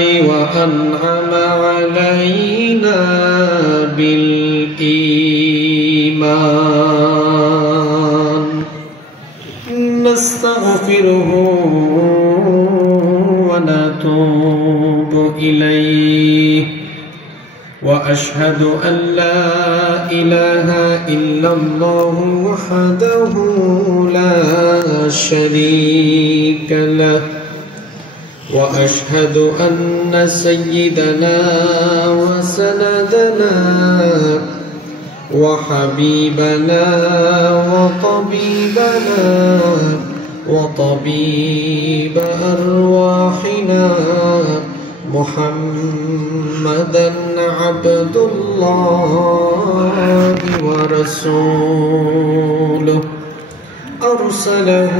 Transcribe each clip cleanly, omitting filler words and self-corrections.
وأنعم علينا بالإيمان نستغفره ونتوب إليه وأشهد أن لا إله إلا الله وحده لا شريك له وأشهد أن سيدنا وسندنا وحبيبنا وطبيبنا وطبيب أرواحنا محمدًا عبد الله ورسوله أرسله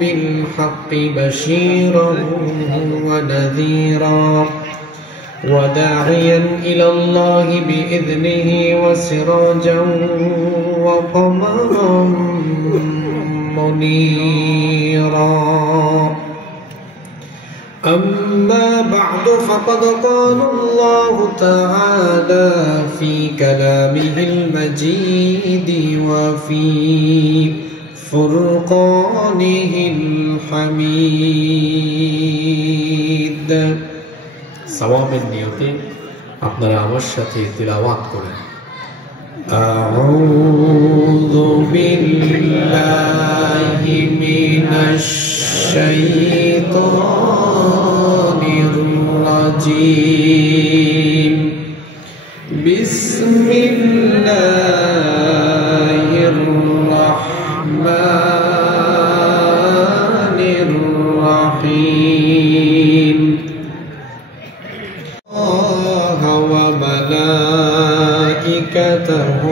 بالحق بشيرا ونذيرا وداعيا إلى الله بإذنه وسراجا وقمرا منيرا أما بعد فقد قال الله تعالى في كلامه المجيد وفي فرقانه الحميد সওয়াবের নিয়তে আপনারা আমার সাথে তিলাওয়াত করেন আউযু বিল্লাহি মিনাশ শাইতানির রাজীম বিসমিল্লাহির রাহমানির রাহিম وملائكته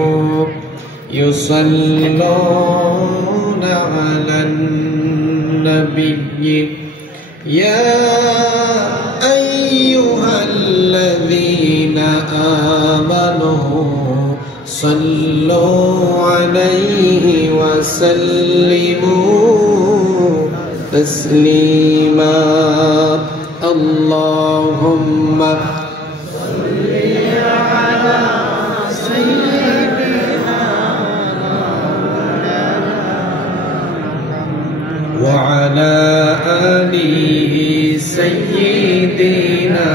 يصلون على النبي يا أيها الذين آمنوا صلوا عليه وسلموا تسليما اللهم وعلى آله سيدنا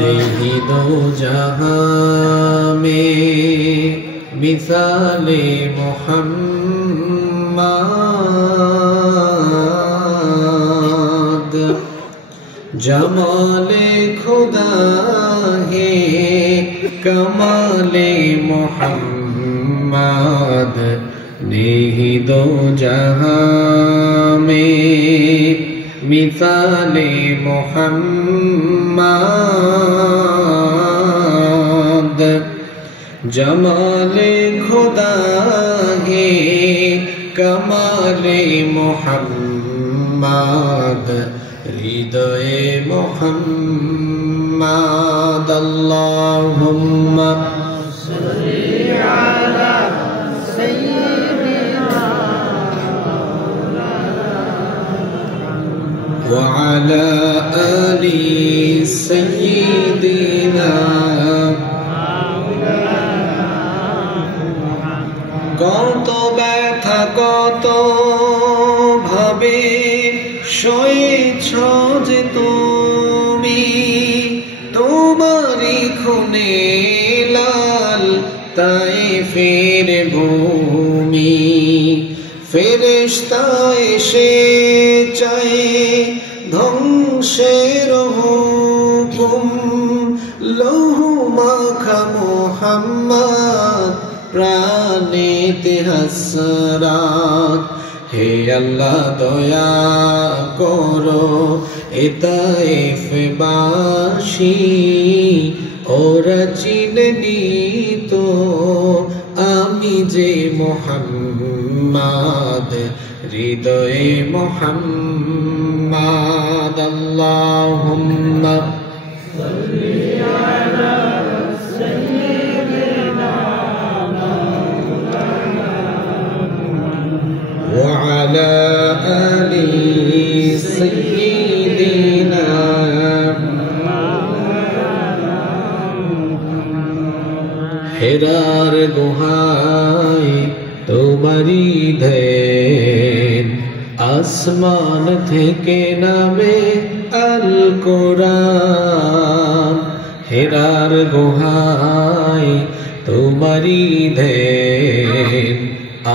नहीं दो जहां में मिसाले मोहम्मद जमाले खुदा है कमाले मोहम्मद नहीं दो जहां में मिसाले मोहम्मद जमाले खुदा है कमाले मोहम्मद हृदय मोहम्मद अल्लाहुम्मा وعلى آل سيدنا কত ব্যথা কত ভাবে সয়েছ যে তুমি তোমারই খুনে লাল তায়েফের ভূমি ফেরেশতা এসে চায় ধ্বংসের হুকুম লৌহ মাখা মুহাম্মদ প্রাণেতে হাসরাত হে আল্লাহ দয়া করো এ তায়েফবাসী ওরা চিনেনি তো আমি যে মুহাম্মদ হৃদয়ে মুহাম্মদ আল্লাহুম্মা সাল্লি আলা সাইয়্যিদিনা মাওলানা ওয়া وعلى آل سيدنا হেরার গুহায় তোমারি ধ্যান আসমান থেকে নামে আল কোরআন হেরার গুহায় তোমারি ধ্যান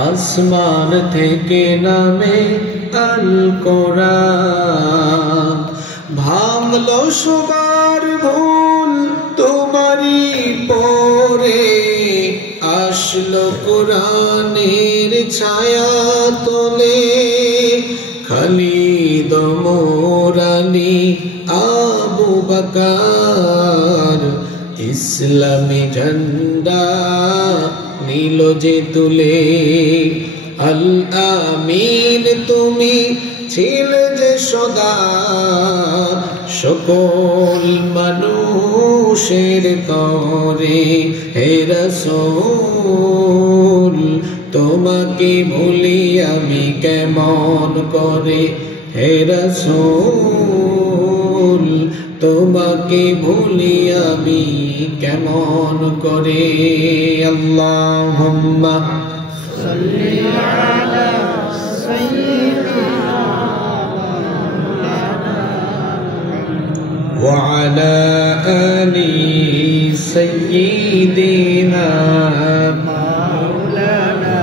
আসমান থেকে নামে আল কোরআন ভাঙলো সবার ভুল তোমারি পরে আসলো কোরআনের ছায়া তোলে খালিদ ওমর আলী আবু বকর ইসলামী ঝান্ডা নীল যে তুলে আল আমিন তুমি ছিলে যে সদা সকল মানুষের তরে হে রাসূল তোমাকে ভুলি আমি কেমন করে হে রাসূল তোমাকে ভুলি আমি কেমন করে আল্লাহুম্মা সাল্লি আলা সাইয়্যিদিনা وعلى آل سيدنا مولانا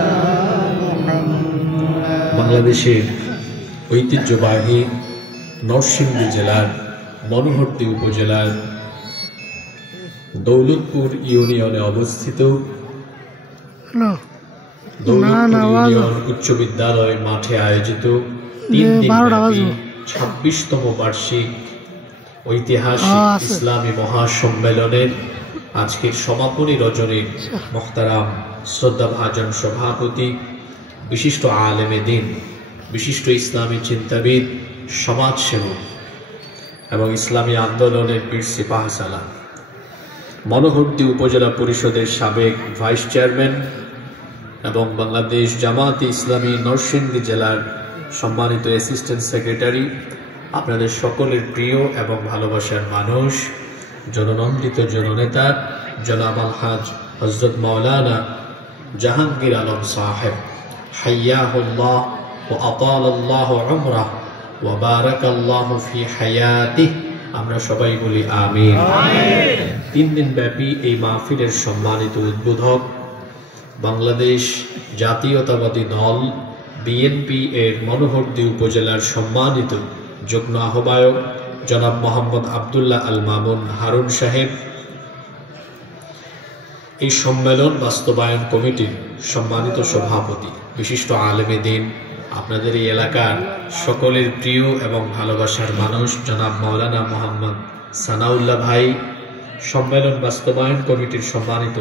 محمد বাংলাদেশের ঐতিহ্যবাহী নরসিংদী জেলার মনোহরদী উপজেলার দৌলতপুর ইউনিয়নে অবস্থিত দৌলতপুর ইউনিয়ন উচ্চ বিদ্যালয় মাঠে আয়োজিত 3 দিনব্যাপী 26তম বার্ষিক ঐতিহাসিক ইসলামী মহাসম্মেলনের আজকের সমাপনী রজনীর মুহতারাম শ্রদ্ধাভাজন সভাপতি বিশিষ্ট আলেমে দ্বীন বিশিষ্ট ইসলামী চিন্তাবিদ সমাজসেবক এবং ইসলামী আন্দোলনের বীর সিপাহসালার মনোহরদী উপজেলা পরিষদের সাবেক ভাইস চেয়ারম্যান এবং বাংলাদেশ জামায়াতে ইসলামী নরসিংদী জেলার সম্মানিত অ্যাসিস্ট্যান্ট সেক্রেটারি আপনাদের সকলের প্রিয় এবং ভালোবাসার মানুষ জননন্দিত জননেতা জনাব আলহাজ হযরত মাওলানা জাহাঙ্গীর আলম সাহেব হাইয়াহুল্লাহ ওয়া আতালাল্লাহু উমরাহ ওয়া বারাকাল্লাহু ফি হায়াতিহি আমরা সবাই বলি আমিন। 3 দিন ব্যাপী এই মাহফিলের সম্মানিত উদ্বোধক বাংলাদেশ জাতীয়তাবাদী দল বিএনপি এর মনোহরদী উপজেলার সম্মানিত যুগ্ম আহ্বায়ক জনাব মোহাম্মদ আব্দুল্লাহ আল মামুন হারুন সাহেব, এই সম্মেলন বাস্তবায়ন কমিটির সম্মানিত সভাপতি বিশিষ্ট আলেমে দ্বীন আপনাদের এই এলাকার সকলের প্রিয় এবং ভালোবাসার মানুষ জনাব মাওলানা মোহাম্মদ সানাউল্লাহ ভাই, সম্মেলন বাস্তবায়ন কমিটির সম্মানিত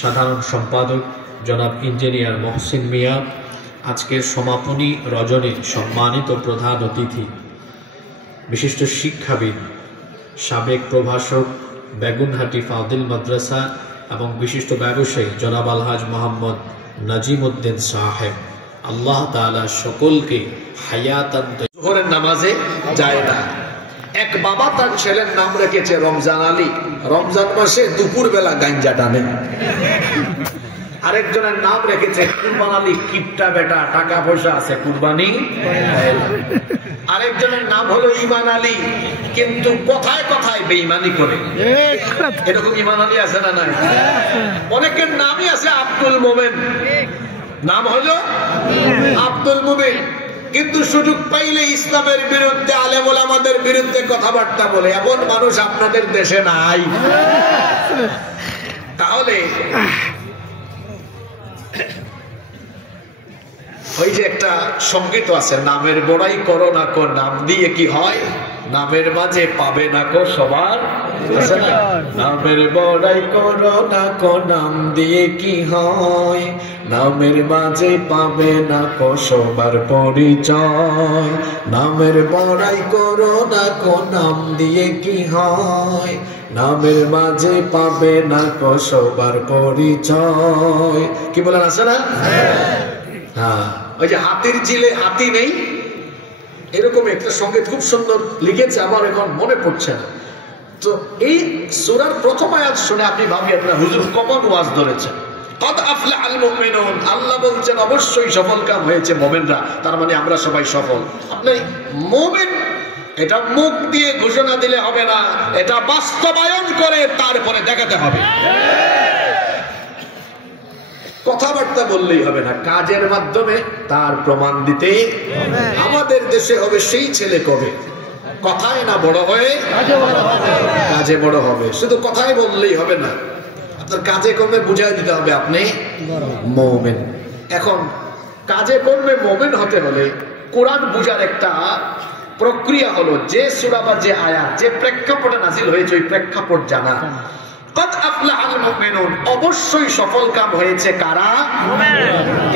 সাধারণ সম্পাদক জনাব ইঞ্জিনিয়ার মহসিন মিয়া, আজকের সমাপনী রজনীর সম্মানিত প্রধান অতিথি বিশিষ্ট শিক্ষাবিদ সাবেক প্রভাষক বেগুনহাটি ফাউদিল মাদ্রাসা এবং বিশিষ্ট ব্যবসায়ী জনাব আলহাজ মোহাম্মদ নাজিম উদ্দিন সাহেব, আল্লাহ তাআলা সকলকে হায়াতান জোহরের নামাজে যায় না। এক বাবা তার ছেলের নাম রেখেছে রমজান আলী, রমজান মাসে দুপুর বেলা গাঞ্জা টানে। আরেকজনের নাম রেখেছে কুরবান আলী, কিপটা বেটা, টাকা পয়সা আছে, কুরবানি। আরেকজনের নাম হলো ইমান আলী, কিন্তু কথায় কথায় বেঈমানি করে। এরকম ইমান আলী আছে না নাই? অনেকের নামই আছে আব্দুল মোমেন, নাম হলো আব্দুল মোমেন, কিন্তু সুযোগ পাইলে ইসলামের বিরুদ্ধে আলেম ওলামাদের বিরুদ্ধে কথাবার্তা বলে। এমন মানুষ আপনাদের দেশে নাই। তাহলে ওই যে একটা সংগীত আছে, নামের বড়াই করো না কো নাম দিয়ে কি হয়, নামের মাঝে পাবে না কো সবার। নামের বড়াই করো না কো নাম দিয়ে কি হয়, নামের মাঝে পাবে না কো সবার পরিচয়। নামের বড়াই করো না কো নাম দিয়ে কি হয়, নামের মাঝে পাবে না কো সবার পরিচয়। কি বলেন, আছে না? হ্যাঁ, ওই যে হাতির ঝিলে হাতি নেই, এরকম একটা সঙ্গীত খুব সুন্দর লিখেছে, আমার এখন মনে পড়ছে না। তো এই সূরার প্রথম আয়াত শুনে আপনি ভাবিয়ে আপনার হুজুর কমন ওয়াজ ধরেছেন, কদ আফলাহাল মুমিনুন, আল্লাহ বলছেন অবশ্যই সফল কাম হয়েছে মুমিনরা, তার মানে আমরা সবাই সফল। আপনি মুমিন এটা মুখ দিয়ে ঘোষণা দিলে হবে না, এটা বাস্তবায়ন করে তারপরে দেখাতে হবে। কথাবার্তা বললেই হবে না, কাজের মাধ্যমে তার প্রমাণ দিতে হবে। আমাদের দেশে হবে সেই ছেলে কবে কথায় না বড় হয়ে কাজে বড় হবে। শুধু কথায় বললেই হবে না, আপনার কাজে কর্মে বুঝাই দিতে হবে আপনি মুমিন। এখন কাজে কর্মে মুমিন হতে হলে কোরআন বুঝার একটা প্রক্রিয়া হলো, যে সূরা বা যে আয়াত যে প্রেক্ষাপটে নাযিল হয়েছে ওই প্রেক্ষাপট জানা। কদ আফলাহাল মুমিনুন, অবশ্যই সফল কাম হয়েছে কারা?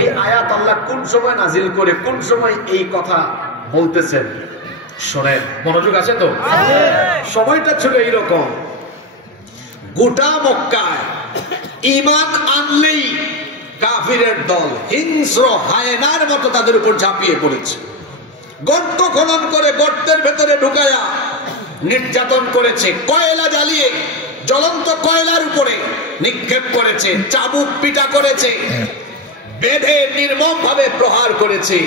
এই আয়াত আল্লাহ কোন সময় নাযিল করে কোন সময় এই কথা বলতেছেন শুনেন, মনোযোগ আছে তো? সময়টা ছিল এইরকম, গোটা মক্কায় ঈমান আনলেই কাফিরের দল হিংস্র হায়নার মতো তাদের উপর ঝাঁপিয়ে পড়েছে। গর্ত খনন করে গর্তের ভেতরে ঢুকায়া নির্যাতন করেছে, কয়লা জ্বালিয়ে জ্বলন্ত কয়লার উপরে নিক্ষেপ করেছে, চাবুক পিটা করেছে, বেঁধে নির্মম ভাবে প্রহার করেছে।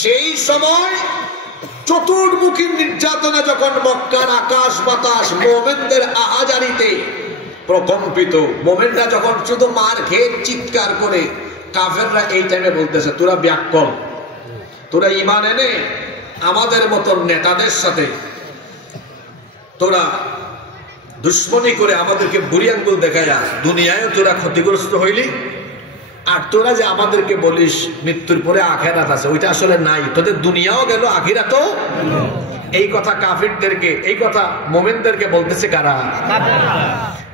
সেই সময় চতুর্মুখী নির্যাতনে যখন মক্কার আকাশ বাতাস মুমিনদের আহাজারিতে প্রকম্পিত, মুমিনরা যখন শুধু মার খেয়ে চিৎকার করে, কাফেররা এই টাইমে বলতেছে তোরা ব্যাককল, তোরা ঈমান এনে আমাদের মতন নেতাদের সাথে তোরা দুশ্মনী করে আমাদেরকে বুড়ি আঙ্গুল দেখায়া দুনিয়ায় তোরা ক্ষতিগ্রস্ত হইলি, আর তোরা যে আমাদেরকে বলিস মৃত্যুর পরে আখিরাত আছে, ওইটা আসলে নাই, তোদের দুনিয়াও গেল আখিরাতও। এই কথা কাফিরদেরকে, এই কথা মুমিনদেরকে বলতেছে কারা?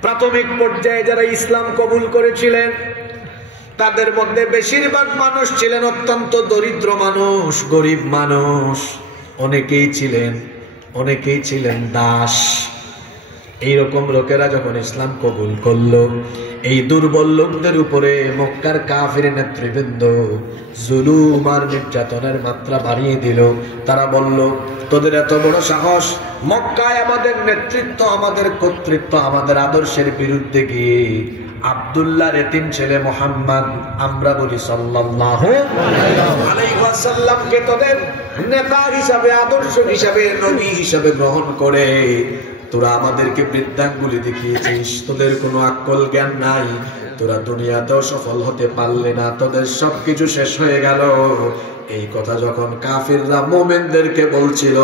প্রাথমিক পর্যায়ে যারা ইসলাম কবুল করেছিলেন তাদের মধ্যে বেশিরভাগ মানুষ ছিলেন অত্যন্ত দরিদ্র মানুষ, গরিব মানুষ, অনেকেই ছিলেন দাস। এইরকম লোকেরা যখন ইসলাম কবুল করলো, এই দুর্বল লোকদের উপরে মক্কার কাফির নেতৃবৃন্দ জুলুম আর নির্যাতনের মাত্রা বাড়িয়ে দিল। তারা বলল তোদের এত বড় সাহস, মক্কায় আমাদের নেতৃত্ব, আমাদের কর্তৃত্ব, আমাদের আদর্শের বিরুদ্ধে গিয়ে আব্দুল্লাহর এতিম ছেলে মুহাম্মদ, আমরা বলি সাল্লাল্লাহু আলাইহি ওয়াসাল্লামকে তোদের নেতা হিসাবে, আদর্শ হিসাবে, নবী হিসাবে গ্রহণ করে তোরা আমাদেরকে বৃদ্ধাঙ্গুলি দেখিয়েছিস, তোদের কোনো আক্কল জ্ঞান নাই, তোরা দুনিয়াতেও সফল হতে পারলে না, তোদের সবকিছু শেষ হয়ে গেল। এই কথা যখন কাফিররা মুমিনদেরকে বলছিল,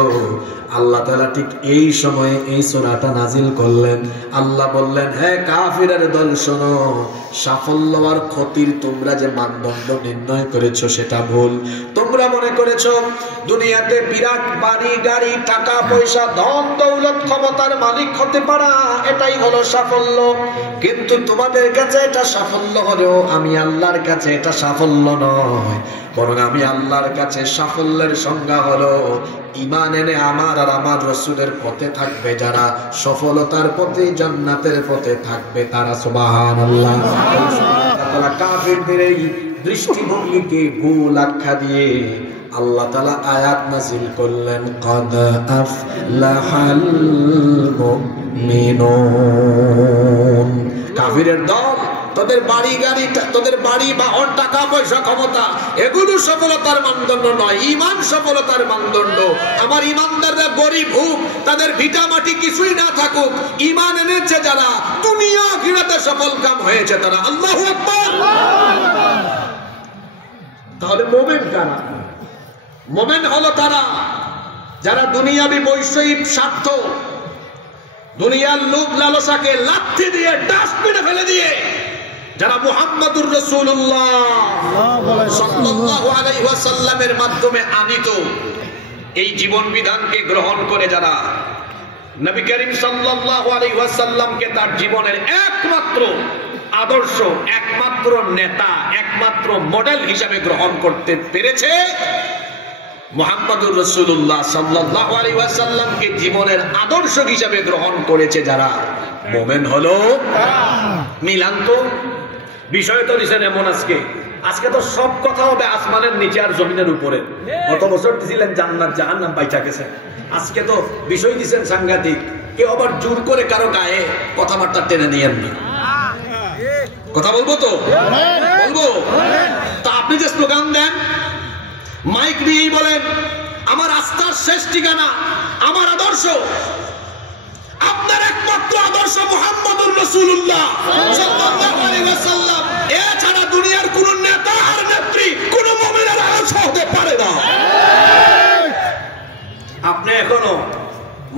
আল্লাহ তাআলা ঠিক এই সময়ে এই সূরাটা নাজিল করলেন। আল্লাহ বললেন, হে কাফিরের দল শোনো, সাফল্য আর ক্ষতির তোমরা যে মানদণ্ড নির্ণয় করেছো সেটা ভুল। তোমরা মনে করেছো দুনিয়াতে বিরাট বাড়ি গাড়ি টাকা পয়সা ধন দৌলত ক্ষমতার মালিক হতে পারা এটাই হলো সাফল্য, কিন্তু তোমাদের কাছে এটা সাফল্য হলেও আমি আল্লাহর কাছে এটা সাফল্য নয়, বরং আমি আল্লাহর কাছে সাফল্যের সংজ্ঞা হলো ঈমান এনে আমার আর আমার রাসূলের পথে থাকবে যারা, সফলতার পথে জান্নাতের পথে থাকবে তারা। সুবহানাল্লাহ। তাআলা কাফিরদের এই দৃষ্টিভঙ্গিকে ভুল আখ্যা দিয়ে আল্লাহ তাআলা আয়াত নাযিল করলেন, ক্বাদ আফলাহাল মুমিনুন। কাফিরের দল, তোদের বাড়ি গাড়ি, তোদের বাড়ি বাহন, টাকা পয়সা, ক্ষমতা, এগুলো সফলতার মানদণ্ড নয়, ঈমান সফলতার মানদণ্ড। আমার ঈমানদাররা গরিব হোক, তাদের ভিটা মাটি কিছুই না থাকুক, ঈমান এনেছে যারা, দুনিয়া আখিরাতে সফল কাম হয়েছে তারা। আল্লাহু আকবার। তাহলে মুমিন কারা? মুমিন হলো তারা যারা দুনিয়াবি বৈষয়িক স্বার্থ, দুনিয়ার লোভ লালসাকে লাথি দিয়ে ডাস্টবিনে ফেলে দিয়ে যারা মুহাম্মাদুর রাসূলুল্লাহ সাল্লাল্লাহু আলাইহি ওয়াসাল্লামের মাধ্যমে আনিত এই জীবন বিধানকে গ্রহণ করে যারা নবী করিম সাল্লাল্লাহু আলাইহি ওয়াসাল্লামকে তার জীবনের একমাত্র আদর্শ, একমাত্র নেতা, একমাত্র মডেল হিসাবে গ্রহণ করতে পেরেছে, মুহাম্মাদুর রাসূলুল্লাহ সাল্লাল্লাহু আলাইহি ওয়াসাল্লামকে জীবনের আদর্শ হিসাবে গ্রহণ করেছে যারা, মুমিন হলো মিলান। তো বিষয় তো দিছেন এমন আজকে আজকে তো সব কথা হবে আসমানের নিচে আর জমিনের উপরে। গত বছর দিছিলেন জান্নাত জাহান্নাম পাইচা গেছে, আজকে তো বিষয় দিচ্ছেন সাংঘাতিক। কেউ আবার জোর করে কারো গায়ে কথাবার্তা টেনে নিয়েন না। কথা বলবো তো বলবো। তা আপনি যে স্লোগান দেন, মাইক নিয়েই বলেন আমার আস্থার শেষ ঠিকানা আমার আদর্শ, আপনার একমাত্র আদর্শ মুহাম্মদুর রাসূলুল্লাহ সাল্লাল্লাহু আলাইহি ওয়াসাল্লাম। এছাড়া দুনিয়ার কোন নেতা আর নেত্রী কোন মুমিনের আদর্শ হতে পারে না। আপনি এখনো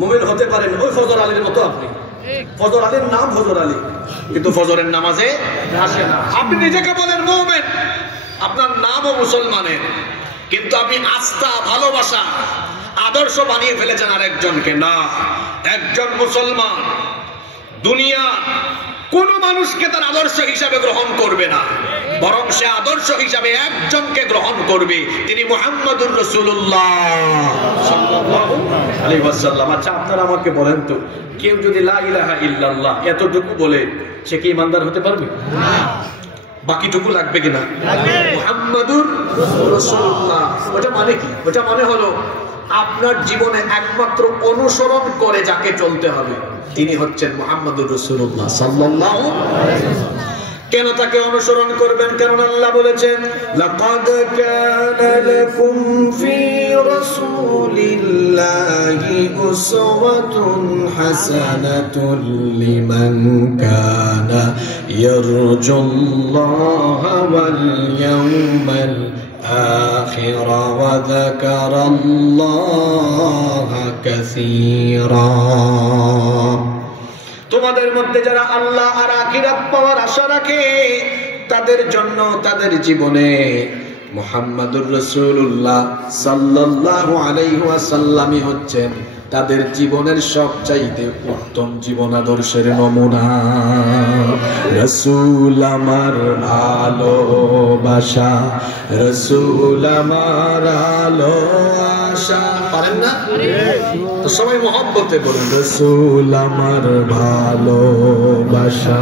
মুমিন হতে পারেন ওই ফজর আলীর মতো। আপনি ফজর আলীর নাম ফজর আলী, কিন্তু ফজরের নামাজে আসে না। আপনি নিজেকে বলেন মুমিন, আপনার নামও মুসলমানের, কিন্তু আপনি আস্থা ভালোবাসা আদর্শ বানিয়ে ফেলেছেন আরেকজনকে। না, একজন মুসলমান দুনিয়া কোন মানুষকে তার আদর্শ হিসাবে গ্রহণ করবে না, বরং সে আদর্শ হিসাবে একজনকে গ্রহণ করবে, তিনি মুহাম্মদুর রাসূলুল্লাহ সাল্লাল্লাহু আলাইহি ওয়াসাল্লাম। আচ্ছা আপনারা আমাকে বলেন তো, কেউ যদি লা ইলাহা ইল্লাল্লাহ এতটুকু বলে সে কি ইমানদার হতে পারবে? না। বাকিটুকু লাগবে কিনা? মুহাম্মাদুর রাসূলুল্লাহ। ওটা মানে কি? ওটা মানে হলো আপনার জীবনে একমাত্র অনুসরণ করে যাকে চলতে হবে তিনি হচ্ছেন মুহাম্মাদুর রাসূলুল্লাহ সাল্লাল্লাহু আলাইহি ওয়াসাল্লাম। কেন তাকে অনুসরণ করবেন? কারণ আল্লাহ বলেছেন লাকাদ কানা লাকুম ফি রাসূলিল্লাহি উসওয়াতুন হাসানাতুন লিমান কানা ইয়ারজুল্লাহা ওয়াল ইয়াওমাল আখির ওয়া যাকারাল্লাহা কাসীরা। তোমাদের মধ্যে যারা আল্লাহ আর আখিরাত পাওয়ার আশা রাখে তাদের জন্য তাদের জীবনে মুহাম্মাদুর রাসূলুল্লাহ সাল্লাল্লাহু আলাইহি ওয়াসাল্লামই হচ্ছেন তাদের জীবনের সবচাইতে উত্তম জীবন আদর্শের নমুনা। রাসূল আমার ভালোবাসা, রাসূল আমার আলো আশা। পারেন না তো সবাই মহব্বতে বলুন রাসূল আমার ভালোবাসা,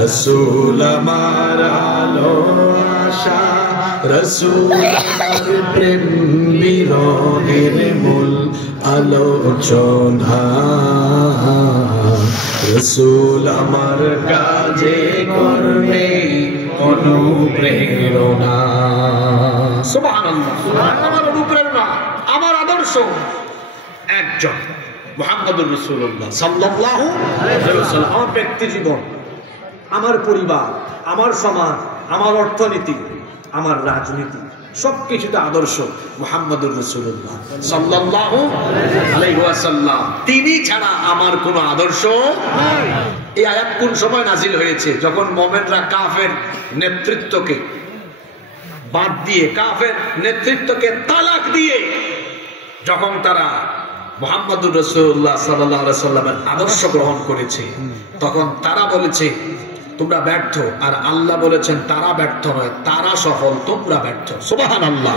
রাসূল আমার আলো আশা, রাসূল প্রেম বিরহের মূল আলোচনা, রাসূল আমার কাজে করবে অনুপ্রেরণা। সুবহানাল্লাহ। আমার অনুপ্রেরণা, আমার আদর্শ একজন মুহাম্মাদুর রাসূলুল্লাহ সাল্লাল্লাহু আলাইহি ওয়াসাল্লাম। আমার ব্যক্তি জীবন, আমার পরিবার, আমার সমাজ, আমার অর্থনীতি, আমার রাজনীতি সবকিছুতে আদর্শ মুহাম্মাদুর রাসূলুল্লাহ সাল্লাল্লাহু আলাইহি ওয়াসাল্লাম। তিনি ছাড়া আমার কোনো আদর্শ নাই। এই আয়াত কোন সময় নাজিল হয়েছে? যখন মুমিনরা কাফের নেতৃত্বকে বাদ দিয়ে, কাফের নেতৃত্বকে তালাক দিয়ে যখন তারা মুহাম্মাদুর রাসূলুল্লাহ সাল্লাল্লাহু আলাইহি ওয়াসাল্লামের আদর্শ গ্রহণ করেছে, তখন তারা বলেছে তোমরা ব্যর্থ, আর আল্লাহ বলেছেন তারা ব্যর্থ নয়, তারা সফল, তোমরা ব্যর্থ। সুবহানাল্লাহ।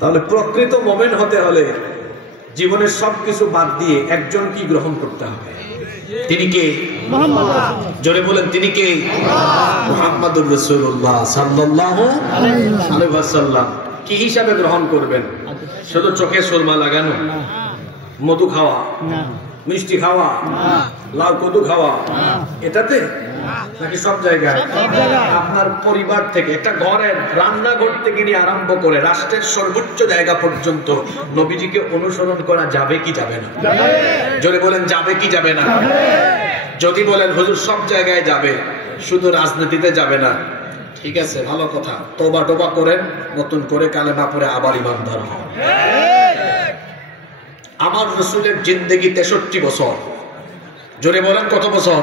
তাহলে প্রকৃত মুমিন হতে হলে জীবনের সবকিছু বাদ দিয়ে একজন কি গ্রহণ করতে হবে? তিনি কে? জোরে বলেন তিনি কে? মুহাম্মাদুর রাসূলুল্লাহ সাল্লাল্লাহু আলাইহি ওয়াসাল্লাম। কি হিসাবে গ্রহণ করবেন? শুধু চোখে সুরমা লাগানো, মধু খাওয়া, মিষ্টি খাওয়া, লাউ কদু খাওয়া, এটাতে নাকি সব জায়গায়? আপনার পরিবার থেকে, একটা ঘরের রান্নাঘর থেকে নিয়ে আরম্ভ করে রাষ্ট্রের সর্বোচ্চ জায়গা পর্যন্ত নবীজিকে অনুসরণ করা যাবে কি যাবে না? জোরে বলেন যাবে কি যাবে না? যদি বলেন হুজুর সব জায়গায় যাবে, শুধু রাজনীতিতে যাবে না, ঠিক আছে, ভালো কথা, তওবা টোবা করেন, নতুন করে কালেমা পড়ে আবার ঈমানদার হন। আমার রাসূলের জিন্দেগি 63 বছর। জোরে বলেন কত বছর?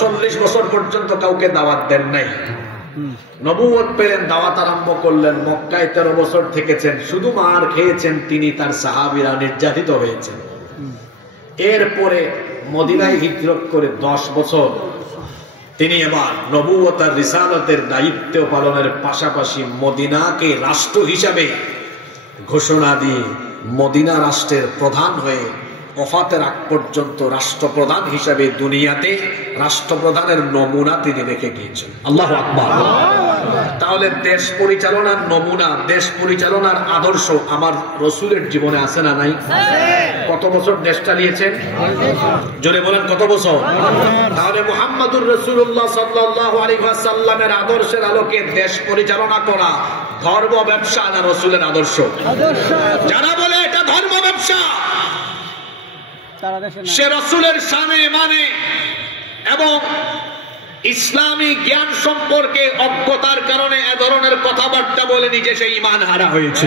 40 বছর পর্যন্ত কাউকে দাওয়াত দেন নাই। নবুয়ত পেলেন, দাওয়াত আরম্ভ করলেন। মক্কায় 13 বছর থেকেছেন, শুধু মার খেয়েছেন তিনি, তার সাহাবীরা নির্যাতিত হয়েছেন। এরপরে মদিনায় হিজরত করে 10 বছর তিনি এবার নবুয়ত আর রিসালাতের দায়িত্ব পালনের পাশাপাশি মদিনাকে রাষ্ট্র হিসাবে ঘোষণা দিয়ে মদিনা রাষ্ট্রের প্রধান হয়ে ওফাতের আগ পর্যন্ত রাষ্ট্রপ্রধান হিসেবে দুনিয়াতে রাষ্ট্রপ্রধানের নমুনা তিনি রেখে গিয়েছেন। আল্লাহু আকবার। তাহলে দেশ পরিচালনার নমুনা, দেশ পরিচালনার আদর্শ আমার রাসূলের জীবনে আছে না নাই? কত বছর দেশ চালিয়েছেন? জোরে বলেন কত বছর? তাহলে মুহাম্মদুর রাসূলুল্লাহ সাল্লাল্লাহু আলাইহি ওয়াসাল্লামের আদর্শের আলোকে দেশ পরিচালনা করা ধর্ম ব্যবসা না রাসূলের আদর্শ? যারা বলে এটা ধর্ম ব্যবসা, সে রাসূলের শানে মানে এবং ইসলামী জ্ঞান সম্পর্কে অজ্ঞতার কারণে এ ধরনের কথাবার্তা বলে নিজে সে ঈমান হারা হয়েছে।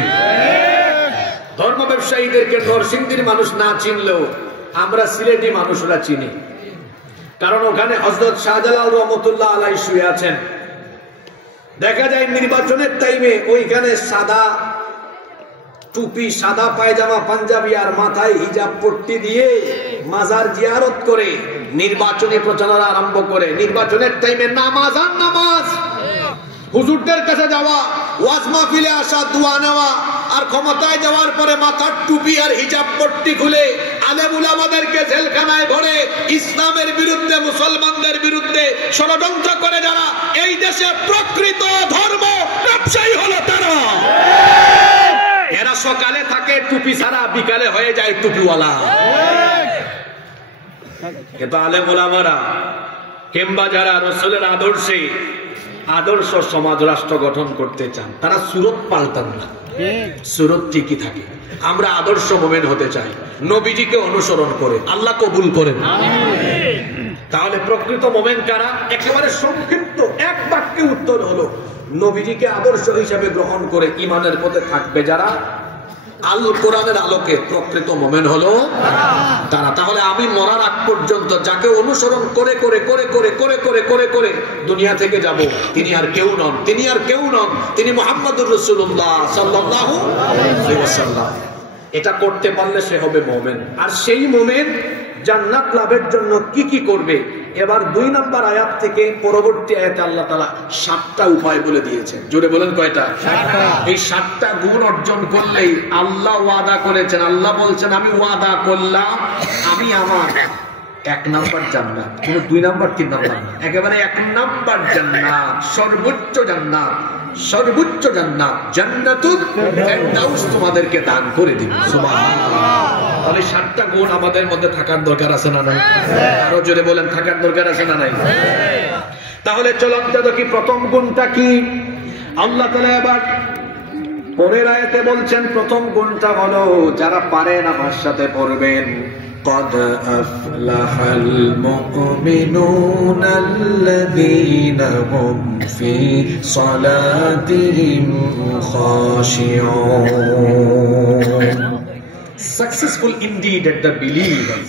ধর্ম ব্যবসায়ীদেরকে নরসিংদীর মানুষ না চিনলেও আমরা সিলেটি মানুষরা চিনি, কারণ ওখানে হযরত শাহজালাল রহমতুল্লাহ আলাইহি শুয়ে আছেন। দেখা যায় নির্বাচনের টাইমে ওইখানে সাদা টুপি, সাদা পায়জামা, পাঞ্জাবি আর মাথায় হিজাব পট্টি দিয়ে মাজার জিয়ারত করে নির্বাচনী প্রচারণা আরম্ভ করে। নির্বাচনের টাইমে নামাজ আর নামাজ, হুজুরদের কাছে যাওয়া, ওয়াজ মাহফিলে আসা, দোয়া নেওয়া, আর ক্ষমতায় যাওয়ার পরে মাথার টুপি আর হিজাব পট্টি খুলে আলেম উলামাদেরকে জেলখানায় ভরে ইসলামের বিরুদ্ধে, মুসলমানদের বিরুদ্ধে ষড়যন্ত্র করে যারা এই দেশে প্রকৃত ধর্ম ব্যবসায়ী হলো তারা। এরা সকালে থাকে টুপি ছাড়া, বিকালে হয়ে যায় টুপিওয়ালা। কিন্তু আলেম উলামারা কিংবা যারা রাসূলের আদর্শ সমাজ রাষ্ট্র গঠন করতে চান, তারা সুরত পাল্টান না, সুরত ঠিকই থাকে। আমরা আদর্শ মোমেন হতে চাই, নবীজিকে অনুসরণ করে। আল্লাহ কবুল করেন। তাহলে প্রকৃত মোমেন কারা? একেবারে সংক্ষিপ্ত এক বাক্যে উত্তর হলো, নবীজিকে আদর্শ হিসেবে গ্রহণ করে ঈমানের পথে থাকবে যারা, আল কোরআনের আলোকে প্রকৃত মোমেন হলো তারা। তাহলে আমি মরার আগ পর্যন্ত যাকে অনুসরণ করে করে করে করে করে করে করে করে দুনিয়া থেকে যাব, তিনি আর কেউ নন, তিনি আর কেউ নন, তিনি মুহাম্মদুর রাসূলুল্লাহ সাল্লাল্লাহু আলাইহি ওয়াসাল্লাম। এটা করতে পারলে সে হবে মোমেন। আর সেই মোমেন জান্নাত লাভের জন্য কি কি করবে? এবার 2 নম্বর আয়াত থেকে পরবর্তী আয়াতে আল্লাহ তাআলা 7টা উপায় বলে দিয়েছেন। জোরে বলেন কয়টা? এই 7টা গুণ অর্জন করলেই আল্লাহ ওয়াদা করেছেন, আল্লাহ বলছেন আমি ওয়াদা করলাম আমি আমার 1 নাম্বার জান্নাত, কোনো 2 নাম্বার 3 নাম্বার না, একেবারে 1 নাম্বার জান্নাত, সর্বোচ্চ জান্নাত, সর্বোচ্চ জান্নাত, জান্নাতুল ফেরদাউস তোমাদেরকে দান করে দিব। সুবহানাল্লাহ। তাহলে 7টা গুণ আমাদের মধ্যে থাকার দরকার আছে না নাই? আরো জোরে বলেন, থাকার দরকার আছে না নাই? তাহলে চলুন দেখি প্রথম গুণটা কি। আল্লাহ তাআলা এবার পরের আয়াতে বলছেন প্রথম গুণটা হলো যারা পারেন আমার সাথে পড়বেন, قد أفلح المؤمنون الذين هم في صلاتهم خاشعون. Successful indeed are the believers,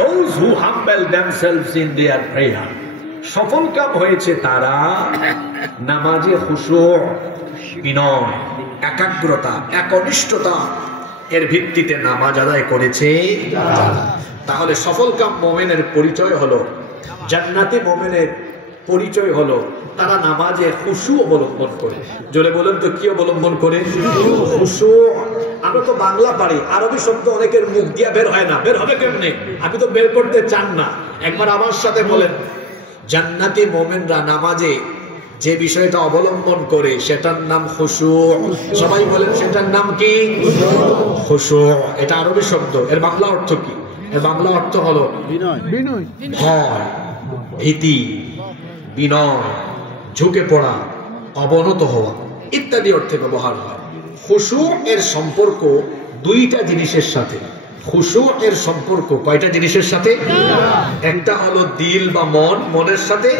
those who humble themselves in their prayer. সফল কাম হয়েছে তারা নামাজে খুশু', বিনয়, একাগ্রতা, একনিষ্ঠতা এর ভিত্তিতে নামাজ আদায় করেছে। তাহলে সফল কাম মুমিনের পরিচয় হলো, জান্নাতি মুমিনের পরিচয় হলো তারা নামাজে খুশু অবলম্বন করে। জোরে বলেন তো কি অবলম্বন করে? খুশু। আমরা তো বাংলা পারি, আরবি শব্দ অনেকের মুখ দিয়া বের হয় না, বের হবে কেমনে? আমি তো বের করতে চান না। একবার আমার সাথে বলেন, জান্নাতি মুমিনরা নামাজে যে বিষয়টা অবলম্বন করে সেটার নাম খুশু। সবাই বলেন সেটার নাম কি? খুশু। এটা আরবি শব্দ, এর বাংলা অর্থ কি? এর বাংলা অর্থ হলো বিনয়, ভয়, ভীতি, বিনয়, ঝুঁকে পড়া, অবনত হওয়া ইত্যাদি অর্থে ব্যবহার হয়। খুশু এর সম্পর্ক 2টা জিনিসের সাথে। খুশু এর সম্পর্ক কয়টা জিনিসের সাথে? একটা হলো দিল বা মন, মনের সাথে,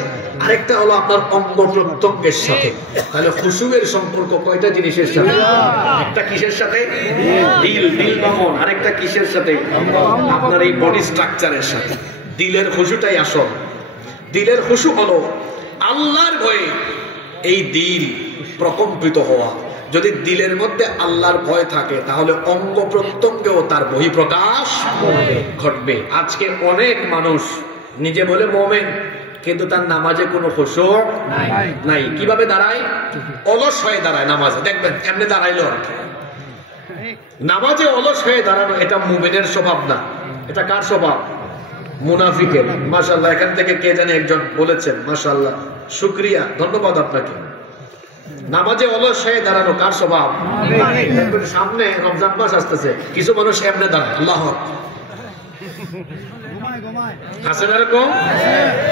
আরেকটা হলো আপনার অঙ্গ প্রত্যঙ্গের সাথে। তাহলে খুশু এর সম্পর্ক কয়টা জিনিসের সাথে? একটা কিসের সাথে? দিল, দিল বা মন। আরেকটা কিসের সাথে? আপনার এই বডি স্ট্রাকচারের সাথে। দিলের খুশুটাই আসল। দিলের খুশু হলো আল্লাহর ভয়ে এই দিল প্রকম্পিত হওয়া। যদি দিলের মধ্যে আল্লাহর ভয় থাকে তাহলে অঙ্গ প্রত্যঙ্গেও তার বহিঃপ্রকাশ ঘটবে। আজকে অনেক মানুষ নিজে বলে মুমিন, কিন্তু তার নামাজে কোনো খুশু নাই। কিভাবে দাঁড়ায়? অলস হয়ে দাঁড়ায় নামাজে। দেখবেন এমনি দাঁড়াইলো। নামাজে অলস হয়ে দাঁড়ানো এটা মুমিনের স্বভাব না। এটা কার স্বভাব? মুনাফিকের। মাশাআল্লাহ, এখান থেকে কে জানি একজন বলেছেন, মাশাআল্লাহ, শুকরিয়া, ধন্যবাদ আপনাকে। নামাজে অলস হয়ে দাঁড়ানো কার স্বভাব? সামনে রমজান মাস আসতেছে, কিছু মানুষ এমনি দাঁড়ায়, আল্লাহ হাসেন এরকম।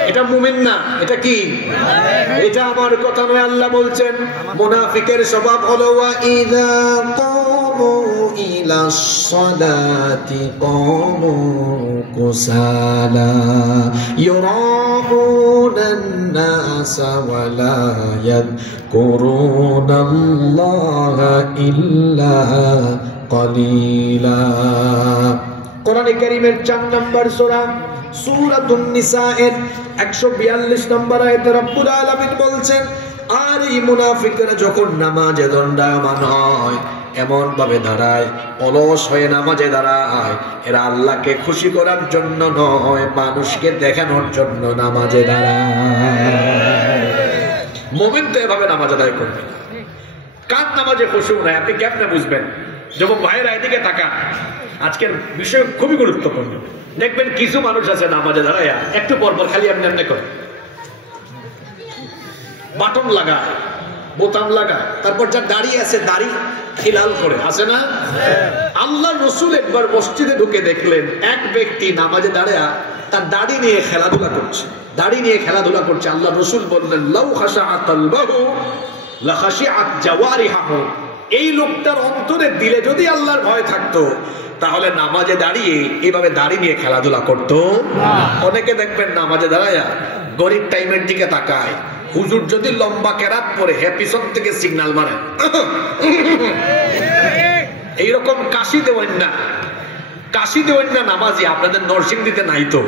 এটা মুমিন না, এটা কি? এটা আমার কথা নয়, আল্লাহ বলছেন মুনাফিকের স্বভাব হলো ওয়াইদা কামু ইলাস সালাতি কামু কুসালা ইউরাউনান নাস ওয়ালা ইয়াযকুরুনাল্লাহা ইল্লা কালিলা। কোরআনে কারীমের 4 নম্বর সূরা সূরাতুন নিসা এর 142 নম্বর আয়াতে রব্বুল আলামিন বলছেন, আর এই মুনাফিকরা যখন নামাজে দণ্ডায়মান হয়, এমন ভাবে দাঁড়ায়, অলস হয়ে নামাজে দাঁড়ায়, এরা আল্লাহকে খুশি করার জন্য নয়, মানুষকে দেখানোর জন্য নামাজে দাঁড়ায়। মুমিন তো এভাবে নামাজ আদায় করবে না। কার নামাজে খুশু নাই আপনি কেমনে বুঝবেন? যখন ভাইয়েরা এদিকে তাকান, আজকের বিষয় খুবই গুরুত্বপূর্ণ। দেখবেন কিছু মানুষ আছে নামাজে দাঁড়ায়া একটু পরপর খালি এমনি এমনি করে বাটন লাগায়, বোতাম লাগায়, তারপর যা দাঁড়িয়ে আছে দাড়ি খিলাল করে, আছে না? আল্লাহ রসুল একবার মসজিদে ঢুকে দেখলেন এক ব্যক্তি নামাজে দাঁড়ায়া তার দাড়ি নিয়ে খেলাধুলা করছে, দাড়ি নিয়ে খেলাধুলা করছে। আল্লাহ রসুল বললেন, লাউ খাশাআত কলবুহু লা খাশিআত জাওয়ারিহু। এই লোকটার অন্তরে দিলে যদি আল্লাহর ভয় থাকতো, তাহলে নামাজে দাঁড়িয়ে এইভাবে দাড়ি নিয়ে খেলাধুলা করতো না। অনেকে দেখবেন নামাজে দাঁড়ায়া গরিব টাইমের দিকে তাকায়, হুজুর যদি লম্বা কেরাত পরে হে পিছন থেকে সিগন্যাল মারে, এইরকম কাশি দেবেন না, কাশি দেবেন না নামাজি। আপনাদের নরসিংদীতে নাই তো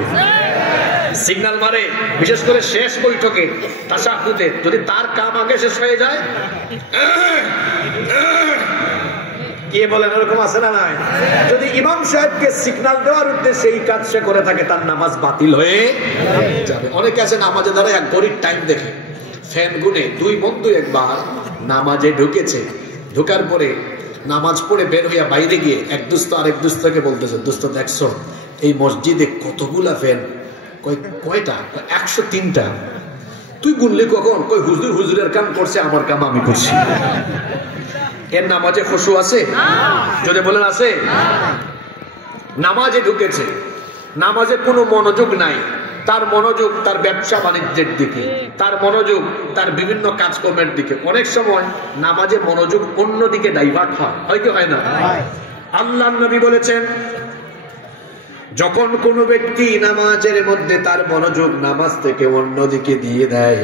সিগন্যাল মারে, বিশেষ করে শেষ বৈঠকে তাশাহুদে যদি তার কাম আগে শেষ হয়ে যায়, কে বলেন এরকম আছে না নাই? যদি ইমাম সাহেবকে সিগন্যাল দেওয়ার উদ্দেশ্যে এই কাজ সে করে থাকে, তার নামাজ বাতিল হয়ে যাবে। অনেকে আছে নামাজে দাঁড়ায় এক ঘড়ির টাইম দেখে, ফ্যান গুনে। দুই বন্ধু একবার নামাজে ঢুকেছে, ঢোকার পরে নামাজ পড়ে বের হইয়া বাইরে গিয়ে এক দুস্থ আরেক দুস্থকে বলতেছে, দোস্ত দেখছো এই মসজিদে কতগুলা ফ্যান? কয়টা? 103টা। তুই গুনলি কখন? কই হুজুর হুজুরের কাম করছে, আমার কাম আমি করছি। এর নামাজে খুশু আছে? যদি বলেন আছে? নামাজে ঢুকেছে, নামাজে কোনো মনোযোগ নাই, তার মনোযোগ তার ব্যবসা বাণিজ্যের দিকে, তার মনোযোগ তার বিভিন্ন কাজকর্মের দিকে। অনেক সময় নামাজে মনোযোগ অন্যদিকে ডাইভার্ট হয় কি হয় না? আল্লাহর নবী বলেছেন, যখন কোনো ব্যক্তি নামাজের মধ্যে তার মনোযোগ নামাজ থেকে অন্যদিকে দিয়ে দেয়,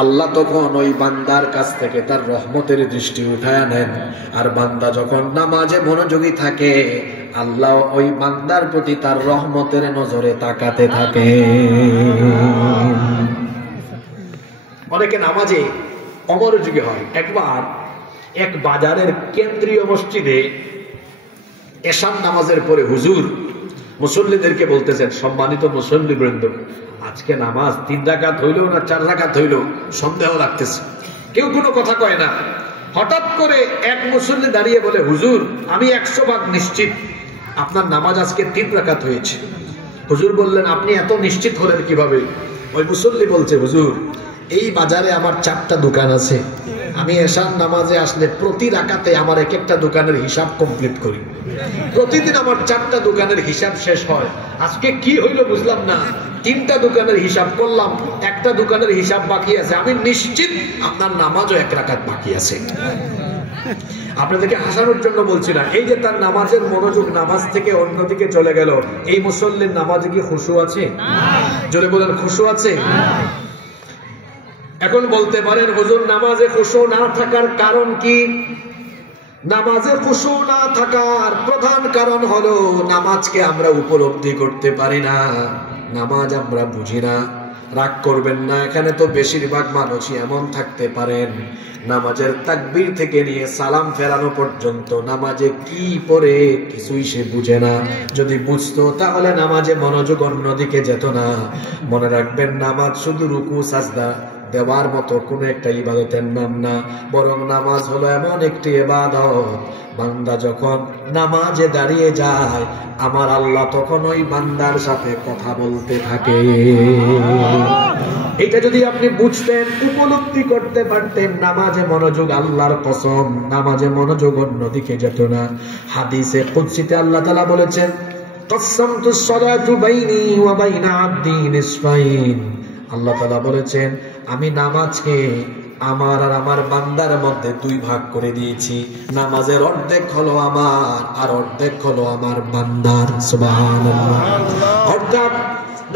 আল্লাহ তখন ওই বান্দার কাছ থেকে তার রহমতের দৃষ্টি উঠায় নেন। আর বান্দা যখন নামাজে মনোযোগী থাকে, আল্লাহ ওই বান্দার প্রতি তার রহমতের নজরে তাকাতে থাকে। অনেকে নামাজে অমনোযোগী হয়। একবার এক বাজারের কেন্দ্রীয় মসজিদে এশার নামাজের পরে হুজুর মুসল্লিদেরকে বলতেছেন, সম্মানিত মুসল্লিবৃন্দ, আজকে নামাজ 3 রাকাত হইল না 4 রাকাত হইল সন্দেহ লাগতেছে। কেউ কোনো কথা কয় না। হঠাৎ করে এক মুসল্লি দাঁড়িয়ে বলে, হুজুর আমি 100% নিশ্চিত আপনার নামাজ আজকে 3 রাকাত হয়েছে। হুজুর বললেন, আপনি এত নিশ্চিত হলেন কিভাবে? ওই মুসল্লি বলছে, হুজুর এই বাজারে আমার 4টা দোকান আছে, আমি এশার নামাজে আসলে প্রতি রাকাতে আমার এক একটা দোকানের হিসাব কমপ্লিট করি, প্রতিদিন আমার 4টা দোকানের হিসাব শেষ হয়। আজকে কি হইলো বুঝলাম না, 3টা দোকানের হিসাব করলাম, একটা দোকানের হিসাব বাকি আছে, আমি নিশ্চিত আপনার নামাজও 1 রাকাত বাকি আছে। আপনাদেরকে হাসানোর জন্য বলছি না, এই যে তার নামাজের মনোযোগ নামাজ থেকে অন্যদিকে চলে গেল, এই মুসল্লির নামাজে কি খুশু আছে? জোরে বলেন, খুশু আছে? এখন বলতে পারেন, হুজুর নামাজে খুশু না থাকার কারণ কি? নামাজে খুশু না থাকার প্রধান কারণ হলো নামাজকে আমরা উপলব্ধি করতে পারি না, নামাজ আমরা বুঝি না। রাগ করবেন না, এখানে তো বেশিরভাগ মানুষই এমন থাকতে পারেন, নামাজের তাকবীর থেকে নিয়ে সালাম ফেরানো পর্যন্ত নামাজে কি পড়ে কিছুই সে বুঝে না। যদি বুঝতো তাহলে নামাজে মনোযোগ অন্যদিকে যেত না। মনে রাখবেন, নামাজ শুধু রুকু সাজদা দেওয়ার মতো কোন একটা ইবাদতের নাম না, বরং নামাজ হলো এমন একটি ইবাদত, বান্দা যখন নামাজে দাঁড়িয়ে যায় আমার আল্লাহ তখন ওই বান্দার সাথে কথা বলতে থাকে। এটা যদি আপনি বুঝতেন, উপলব্ধি করতে পারতেন, নামাজে মনোযোগ, আল্লাহর কসম নামাজে মনোযোগ অন্যদিকে যেত না। হাদিসে কুদসিতে আল্লাহ তাআলা বলেছেন, কাসসামতুস সালাতু বাইনি ওয়া বাইনা আবদি নিসফাইন। আল্লাহ তাআলা বলেছেন, আমি নামাজকে আমার আর আমার বান্দার মধ্যে দুই ভাগ করে দিয়েছি। নামাজের অর্ধেক হলো আমার আর অর্ধেক হলো আমার বান্দার। সুবহানাল্লাহ। অর্থাৎ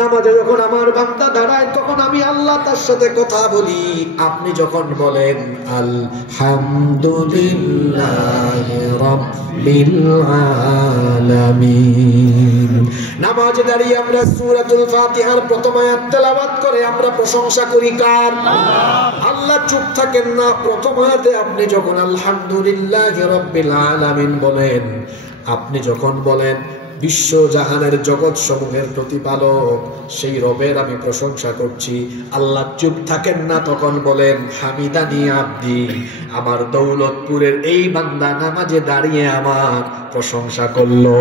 নামাজে যখন আমার বান্দা দাঁড়ায় তখন আমি আল্লাহ তার সাথে কথা বলি। আপনি যখন বলেন আলহামদুলিল্লাহি রাব্বিল আলামিন, নামাজে দাঁড়িয়ে আমরা সূরাতুল ফাতিহার প্রথম আয়াত তেলাওয়াত করে আমরা প্রশংসা করি কার? আল্লাহ চুপ থাকেন না। প্রথম আয়াতে আপনি যখন আলহামদুলিল্লাহি রাব্বিল আলামিন বলেন, আপনি যখন বলেন বিশ্ব জাহানের জগৎ সমূহের প্রতিপালক সেই রবের আমি প্রশংসা করছি, আল্লাহ চুপ থাকেন না, তখন বলেন হামিদানি আব্দি, আমার দৌলতপুরের এই বান্দা নামাজে দাঁড়িয়ে আমার প্রশংসা করলো।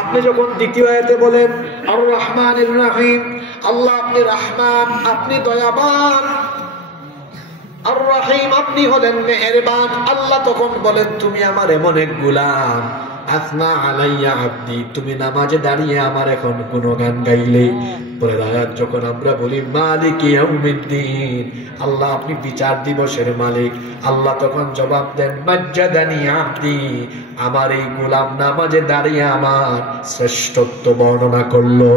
আপনি যখন দ্বিতীয় আয়াতে বলেন আর রহমানির রহিম, আল্লাহ আপনি রহমান, আপনি দয়াবান, আর রহিম আপনি হলেন মেহেরবান, আল্লাহ তখন বলেন তুমি আমার এমন এক গোলাম, আসনা আলাইয়া আব্দি, তুমি নামাজে দাঁড়িয়ে আমার এখন গুণগান গাইলে। পরের আয়াত যখন আমরা বলি মালিক ইয়াউমিদ্দিন, আল্লাহ আপনি বিচার দিবসের মালিক, আল্লাহ তখন জবাব দেন মাজ্জাদানি আব্দি, আমার এই গোলাম নামাজে দাঁড়িয়ে আমার শ্রেষ্ঠত্ব বর্ণনা করলো।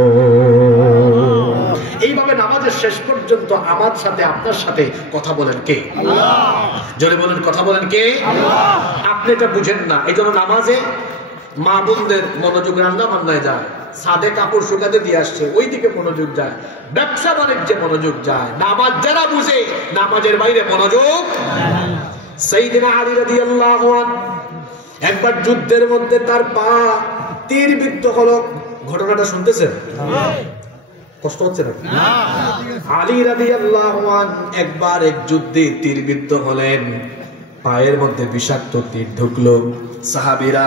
এইভাবে নামাজের শেষ পর্যন্ত আমার সাথে আপনার সাথে কথা বলেন কে? আল্লাহ। জোরে বলেন কথা বলেন কে? আল্লাহ। আপনি এটা বুঝেন না, এই জন্য নামাজে মা বোনদের মনোযোগ রান্না বান্নায় যায়, সাদে কাপড় শুকাতে দিয়ে আসছে ওইদিকে মনোযোগ যায়, ব্যবসা বাণিজ্যে মনোযোগ যায়। নামাজ যারা বুঝে নামাজের বাইরে মনোযোগ। সাইয়েদনা আলী রাদিয়াল্লাহু আনহু একবার যুদ্ধের মধ্যে তার পা তীরবিদ্ধ হলো। ঘটনাটা শুনতেছেন? কষ্ট হচ্ছে না? আলী রাদিয়াল্লাহু আনহু একবার এক যুদ্ধে তীরবিদ্ধ হলেন, পায়ের মধ্যে বিষাক্ত তীর ঢুকলো। সাহাবীরা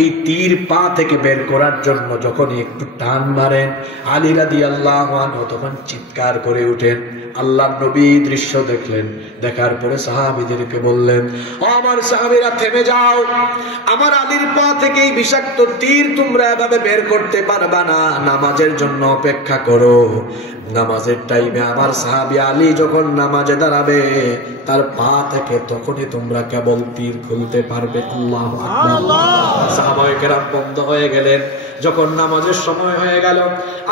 এই তীর পা থেকে বের করার জন্য যখন একটু টান মারেন, আলী রাদিয়াল্লাহু আনহু তখন চিৎকার করে উঠেন। আল্লাহর নবী দৃশ্য দেখলেন, দেখার পরে সাহাবীদেরকে বললেন, ও আমার সাহাবীরা থেমে যাও, আমার আলীর পা থেকে এই বিষাক্ত তীর তোমরা এভাবে বের করতে পারবা না, নামাজের জন্য অপেক্ষা করো। নামাজের টাইমে আমার সাহাবী আলী যখন নামাজে দাঁড়াবে তার পা থেকে তখনই তোমরা কেবল তীর খুলতে পারবে। আল্লাহু আকবার। সাহাবায়ে কেরাম বন্ধ হয়ে গেলেন। যখন নামাজের সময় হয়ে গেল,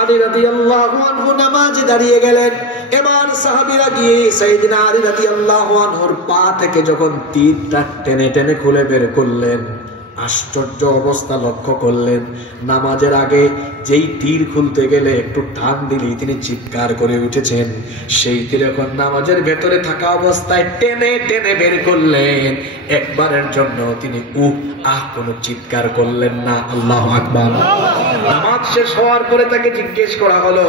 আলী রাদিয়াল্লাহু আনহু নামাজে দাঁড়িয়ে গেলেন। এবার সাহাবীরা গিয়ে সাইয়েদনা আলী রাদিয়াল্লাহু আনহুর পা থেকে যখন তীরটা টেনে টেনে খুলে বের করলেন, আশ্চর্য অবস্থা লক্ষ্য করলেন। নামাজের আগে যেই তীর খুলতে গেলে একটু টান দিলেই তিনি চিৎকার করে উঠেছেন, সেই তীর এখন নামাজের ভেতরে থাকা অবস্থায় টেনে টেনে বের করলেন। একবারের জন্য তিনি কোনো চিৎকার করলেন না। আল্লাহু আকবার। নামাজ শেষ হওয়ার পরে তাকে জিজ্ঞেস করা হলো,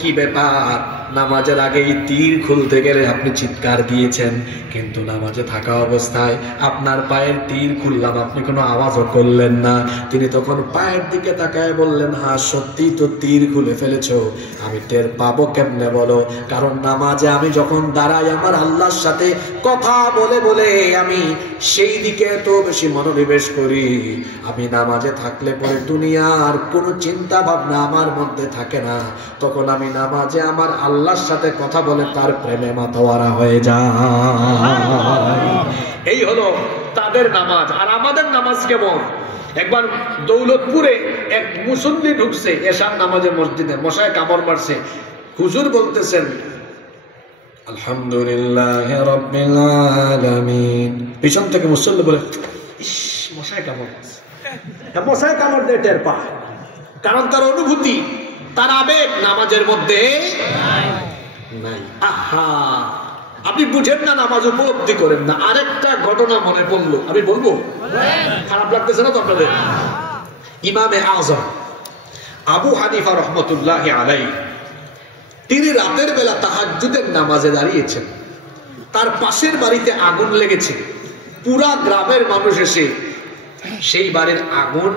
কি ব্যাপার, নামাজের আগে এই তীর খুলতে গেলে আপনি চিৎকার দিয়েছেন, কিন্তু নামাজে থাকা অবস্থায় আপনার পায়ের তীর খুললাম, আপনি কোনো আওয়াজও করলেন না। তিনি তখন পায়ের দিকে তাকায় বললেন, হ্যাঁ সত্যি তো তীর খুলে ফেলেছো, আমি টের পাবো কেমনে বলো? কারণ নামাজে আমি যখন দাঁড়াই আমার আল্লাহর সাথে কথা বলে বলে আমি সেই দিকে এত বেশি মনোনিবেশ করি, আমি নামাজে থাকলে পরে দুনিয়ার কোনো চিন্তা ভাবনা আমার মধ্যে থাকে না, তখন আমি নামাজে আমার আল্লাহর সাথে কথা বলে তার প্রেমে মাতোয়ারা হয়ে যায়। এই হলো তাদের নামাজ। আর আমাদের নামাজ কেমন? একবার দৌলতপুরে এক মুসল্লি ঢুকছে এশার নামাজের মসজিদে, মশায় কামড় মারছে। হুজুর বলতেছেন আলহামদুলিল্লাহি রাব্বিল আলামিন। পিছন থেকে মুসল্লি বলে, ইস মশায় কামড় মারছে। মশায় কামড় দিয়ে টের পায়, কারণ তার অনুভূতি, তার আবেগ নামাজের মধ্যে নাই। আহা, আপনি বুঝেন না, নামাজ উপলব্ধি করেন না। আরেকটা ঘটনা মনে পড়লো, আমি বলবো, খারাপ লাগতেছে না তো আপনাদের? ইমামে আযম আবু হানিফা রাহমাতুল্লাহি আলাইহি তিনি রাতের বেলা তাহাজ্জুদের নামাজে দাঁড়িয়েছেন, তার পাশের বাড়িতে আগুন লেগেছে, পুরা গ্রামের মানুষ এসে সেই বাড়ির আগুন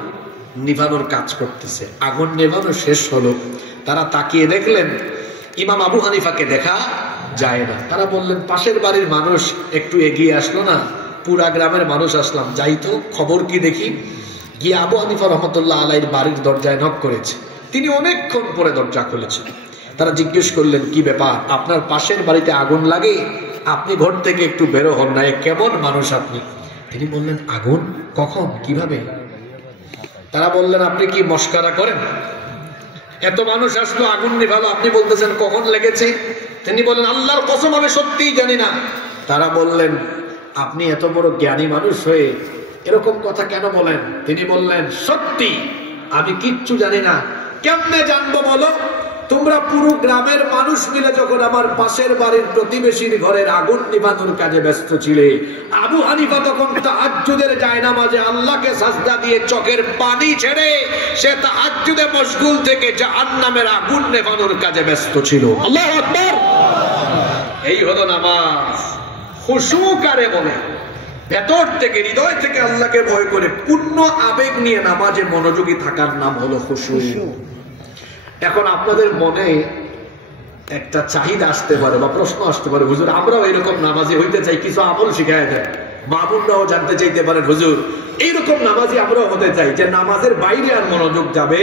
নিভানোর কাজ করতেছে। আগুন নেভানো শেষ হলো, তারা তাকিয়ে দেখলেন ইমাম আবু হানিফাকে দেখা যায় না। তারা বললেন, পাশের বাড়ির মানুষ একটু এগিয়ে আসলো না, পুরা গ্রামের মানুষ আসলাম, যাই তো খবর কি দেখি। গিয়ে আবু হানিফা রহমতুল্লাহ আলাইহির বাড়ির দরজায় নক করেছে। তিনি অনেকক্ষণ পরে দরজা খুলেছেন। তারা জিজ্ঞেস করলেন, কি ব্যাপার, আপনার পাশের বাড়িতে আগুন লাগে, আপনি ঘর থেকে একটু বেরো হন না, কেমন মানুষ আপনি? তিনি বললেন, আগুন কখন, কিভাবে? তারা বললেন, আপনি কি মস্কারা করেন? এত মানুষ আসলো, আগুন নিভালো, আপনি বলতেছেন কখন লেগেছে? তিনি বলেন, আল্লাহর কসম আমি সত্যিই জানি না। তারা বললেন, আপনি এত বড় জ্ঞানী মানুষ হয়ে এরকম কথা কেন বলেন? তিনি বললেন, সত্যি আমি কিচ্ছু জানি না। কেমনে জানবো বলো? তোমরা পুরো গ্রামের মানুষ মিলে যখন আমার পাশের বাড়ির প্রতিবেশীর ঘরের আগুন নিভানোর কাজে ব্যস্ত ছিলে, আবু হানিফা তখন তাহাজ্জুদের জায়নামাজে আল্লাহকে সাজদা দিয়ে চোখের পানি ছেড়ে সে তাহাজ্জুদে মশগুল থেকে জাহান্নামের আগুন নেভানোর কাজে ব্যস্ত ছিল। আল্লাহু আকবার। এই হলো নামাজ। খুশু কারে বলে? ভেতর থেকে, হৃদয় থেকে আল্লাহকে ভয় করে পূর্ণ আবেগ নিয়ে নামাজে মনোযোগী থাকার নাম হলো খুশু। এখন আপনাদের মনে একটা চাহিদা আসতে পারে বা প্রশ্ন আসতে পারে, হুজুর আমরাও এরকম নামাজি হইতে চাই, কিছু আমল শিখায় দেন। মামুনরাও জানতে চাইতে পারেন, হুজুর এইরকম নামাজি আমরাও হতে চাই যে নামাজের বাইরে আর মনোযোগ যাবে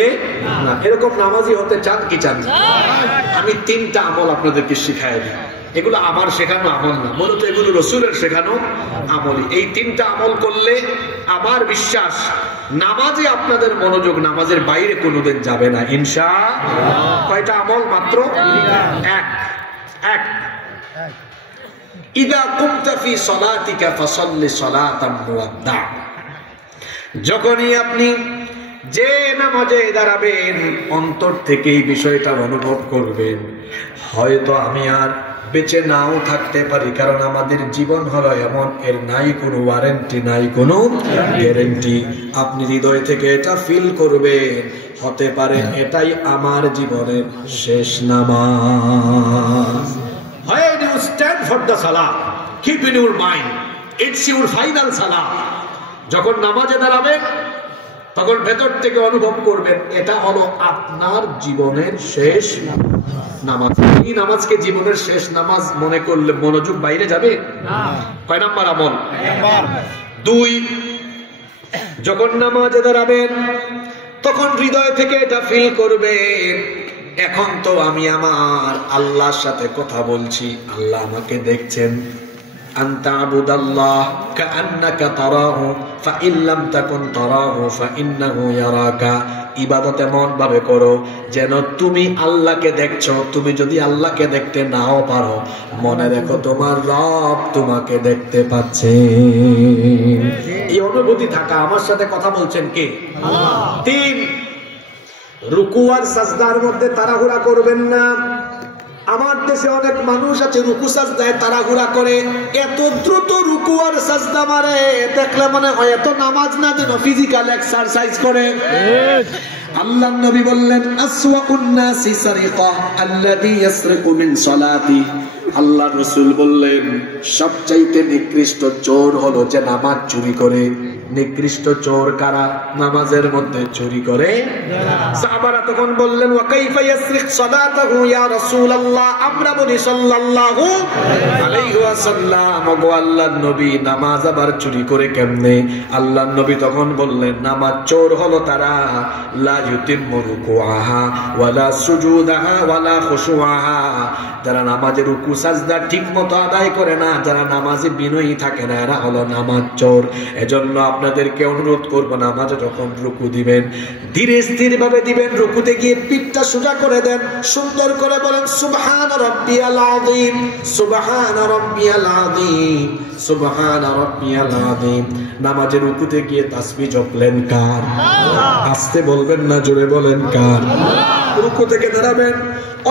না। এরকম নামাজি হতে চান কি চান? আমি 3টা আমল আপনাদেরকে শিখায় দিই। এগুলো আমার শেখানো আমল না, মূলত এগুলো রসুলের শেখানো আমলই। এই 3টা আমল করলে আমার বিশ্বাস নামাজে আপনাদের মনোযোগ নামাজের বাইরে কোনোদিন যাবে না ইনশাআল্লাহ। কয়টা আমল? মাত্র এক। ইদা কুমতা ফি সলাতিকা ফাসাল্লি সলাতান মুওয়াদ্দা। যখনই আপনি যে নামাজে দাঁড়াবেন অন্তর থেকে এই বিষয়টা অনুভব করবেন, হয়তো আমি আর বেঁচে নাও থাকতে পারি, কারণ আমাদের জীবন হলো এমন, এর নাই কোনো ওয়ারেন্টি, নাই কোনো গ্যারেন্টি। আপনি হৃদয় থেকে এটা ফিল করবেন, হতে পারে এটাই আমার জীবনের শেষ নামাজ। When you stand for the salah, keep in your mind, it's your final salah. যখন নামাজে দাঁড়াবেন তখন ভেতর থেকে অনুভব করবেন এটা হলো আপনার জীবনের শেষ নামাজ। এই নামাজকে জীবনের শেষ নামাজ মনে করলে মনোযোগ বাইরে যাবে না। কয় নাম্বার আমল? 2, যখন নামাজে দাঁড়াবেন তখন হৃদয় থেকে এটা ফিল করবেন, এখন তো আমি আমার আল্লাহর সাথে কথা বলছি, আল্লাহ আমাকে দেখছেন। আনতা আবুদাল্লাহ কাআন্নাকা তারাহু ফাইন লাম তাকুন তারাহু ফাইন্নাহু ইয়ারাকা। ইবাদত এমন ভাবে করো যেন তুমি আল্লাহকে দেখছো। তুমি যদি আল্লাহকে দেখতে নাও পারো, মনে রেখো তোমার রব তোমাকে দেখতে পাচ্ছে। এই অনুভূতি থাকা। আমার সাথে কথা বলছেন কে? আল্লাহ। 3, রুকু আর সাজদার মধ্যে তাড়াহুড়া করবেন না। আমার দেশে অনেক মানুষ আছে রুকু সাজদায় তাড়াহুড়া করে, এত দ্রুত রুকু আর সাজদা মারে, দেখলে মনে হয় এত নামাজ না যেন ফিজিক্যাল এক্সারসাইজ করে। আল্লাহর নবী বললেন, আসওয়াউন নাসি সারিকা আল্লাযী ইয়াসরিকু মিন সালাতি। আল্লাহর রাসূল বললেন, সবচাইতে নিকৃষ্ট চোর হলো যে নামাজ চুরি করে। নিকৃষ্ট চোর কারা? নামাজের মধ্যে চুরি করে। সাহাবারা তখন বললেন, ওয়া কাইফা ইয়াসরিক সালাতাহু ইয়া রাসূলুল্লাহ। আমরা বলি সাল্লাল্লাহু আলাইহি ওয়াসাল্লাম, ওগো আল্লাহর নবী নামাজ আবার চুরি করে কেমনে? আল্লাহর নবী তখন বললেন, নামাজ চোর হলো তারা লা ইউতিম্মু রুকুআহা ওয়ালা সুজুদাহা ওয়ালা খুশুআহা। যারা নামাজের রুকু সাজদা ঠিকমতো আদায় করে না, যারা নামাজে বিনয়ী থাকে না, এরা হলো নামাজ চোর। এজন্য আপনাদেরকে অনুরোধ করব, নামাজে যখন রুকু দিবেন ধীরে স্থির ভাবে দিবেন। রুকুতে গিয়ে পিঠটা সোজা করে দেন, সুন্দর করে বলেন সুবহান রাব্বিয়াল আযীম, সুবহান রাব্বিয়াল আযীম, সুবহান রাব্বিয়াল আযীম। নামাজের রুকুতে গিয়ে তাসবিহ জপলেন কার? আস্তে বলবেন না, জোরে বলেন কার? রুকু থেকে দাঁড়াবেন।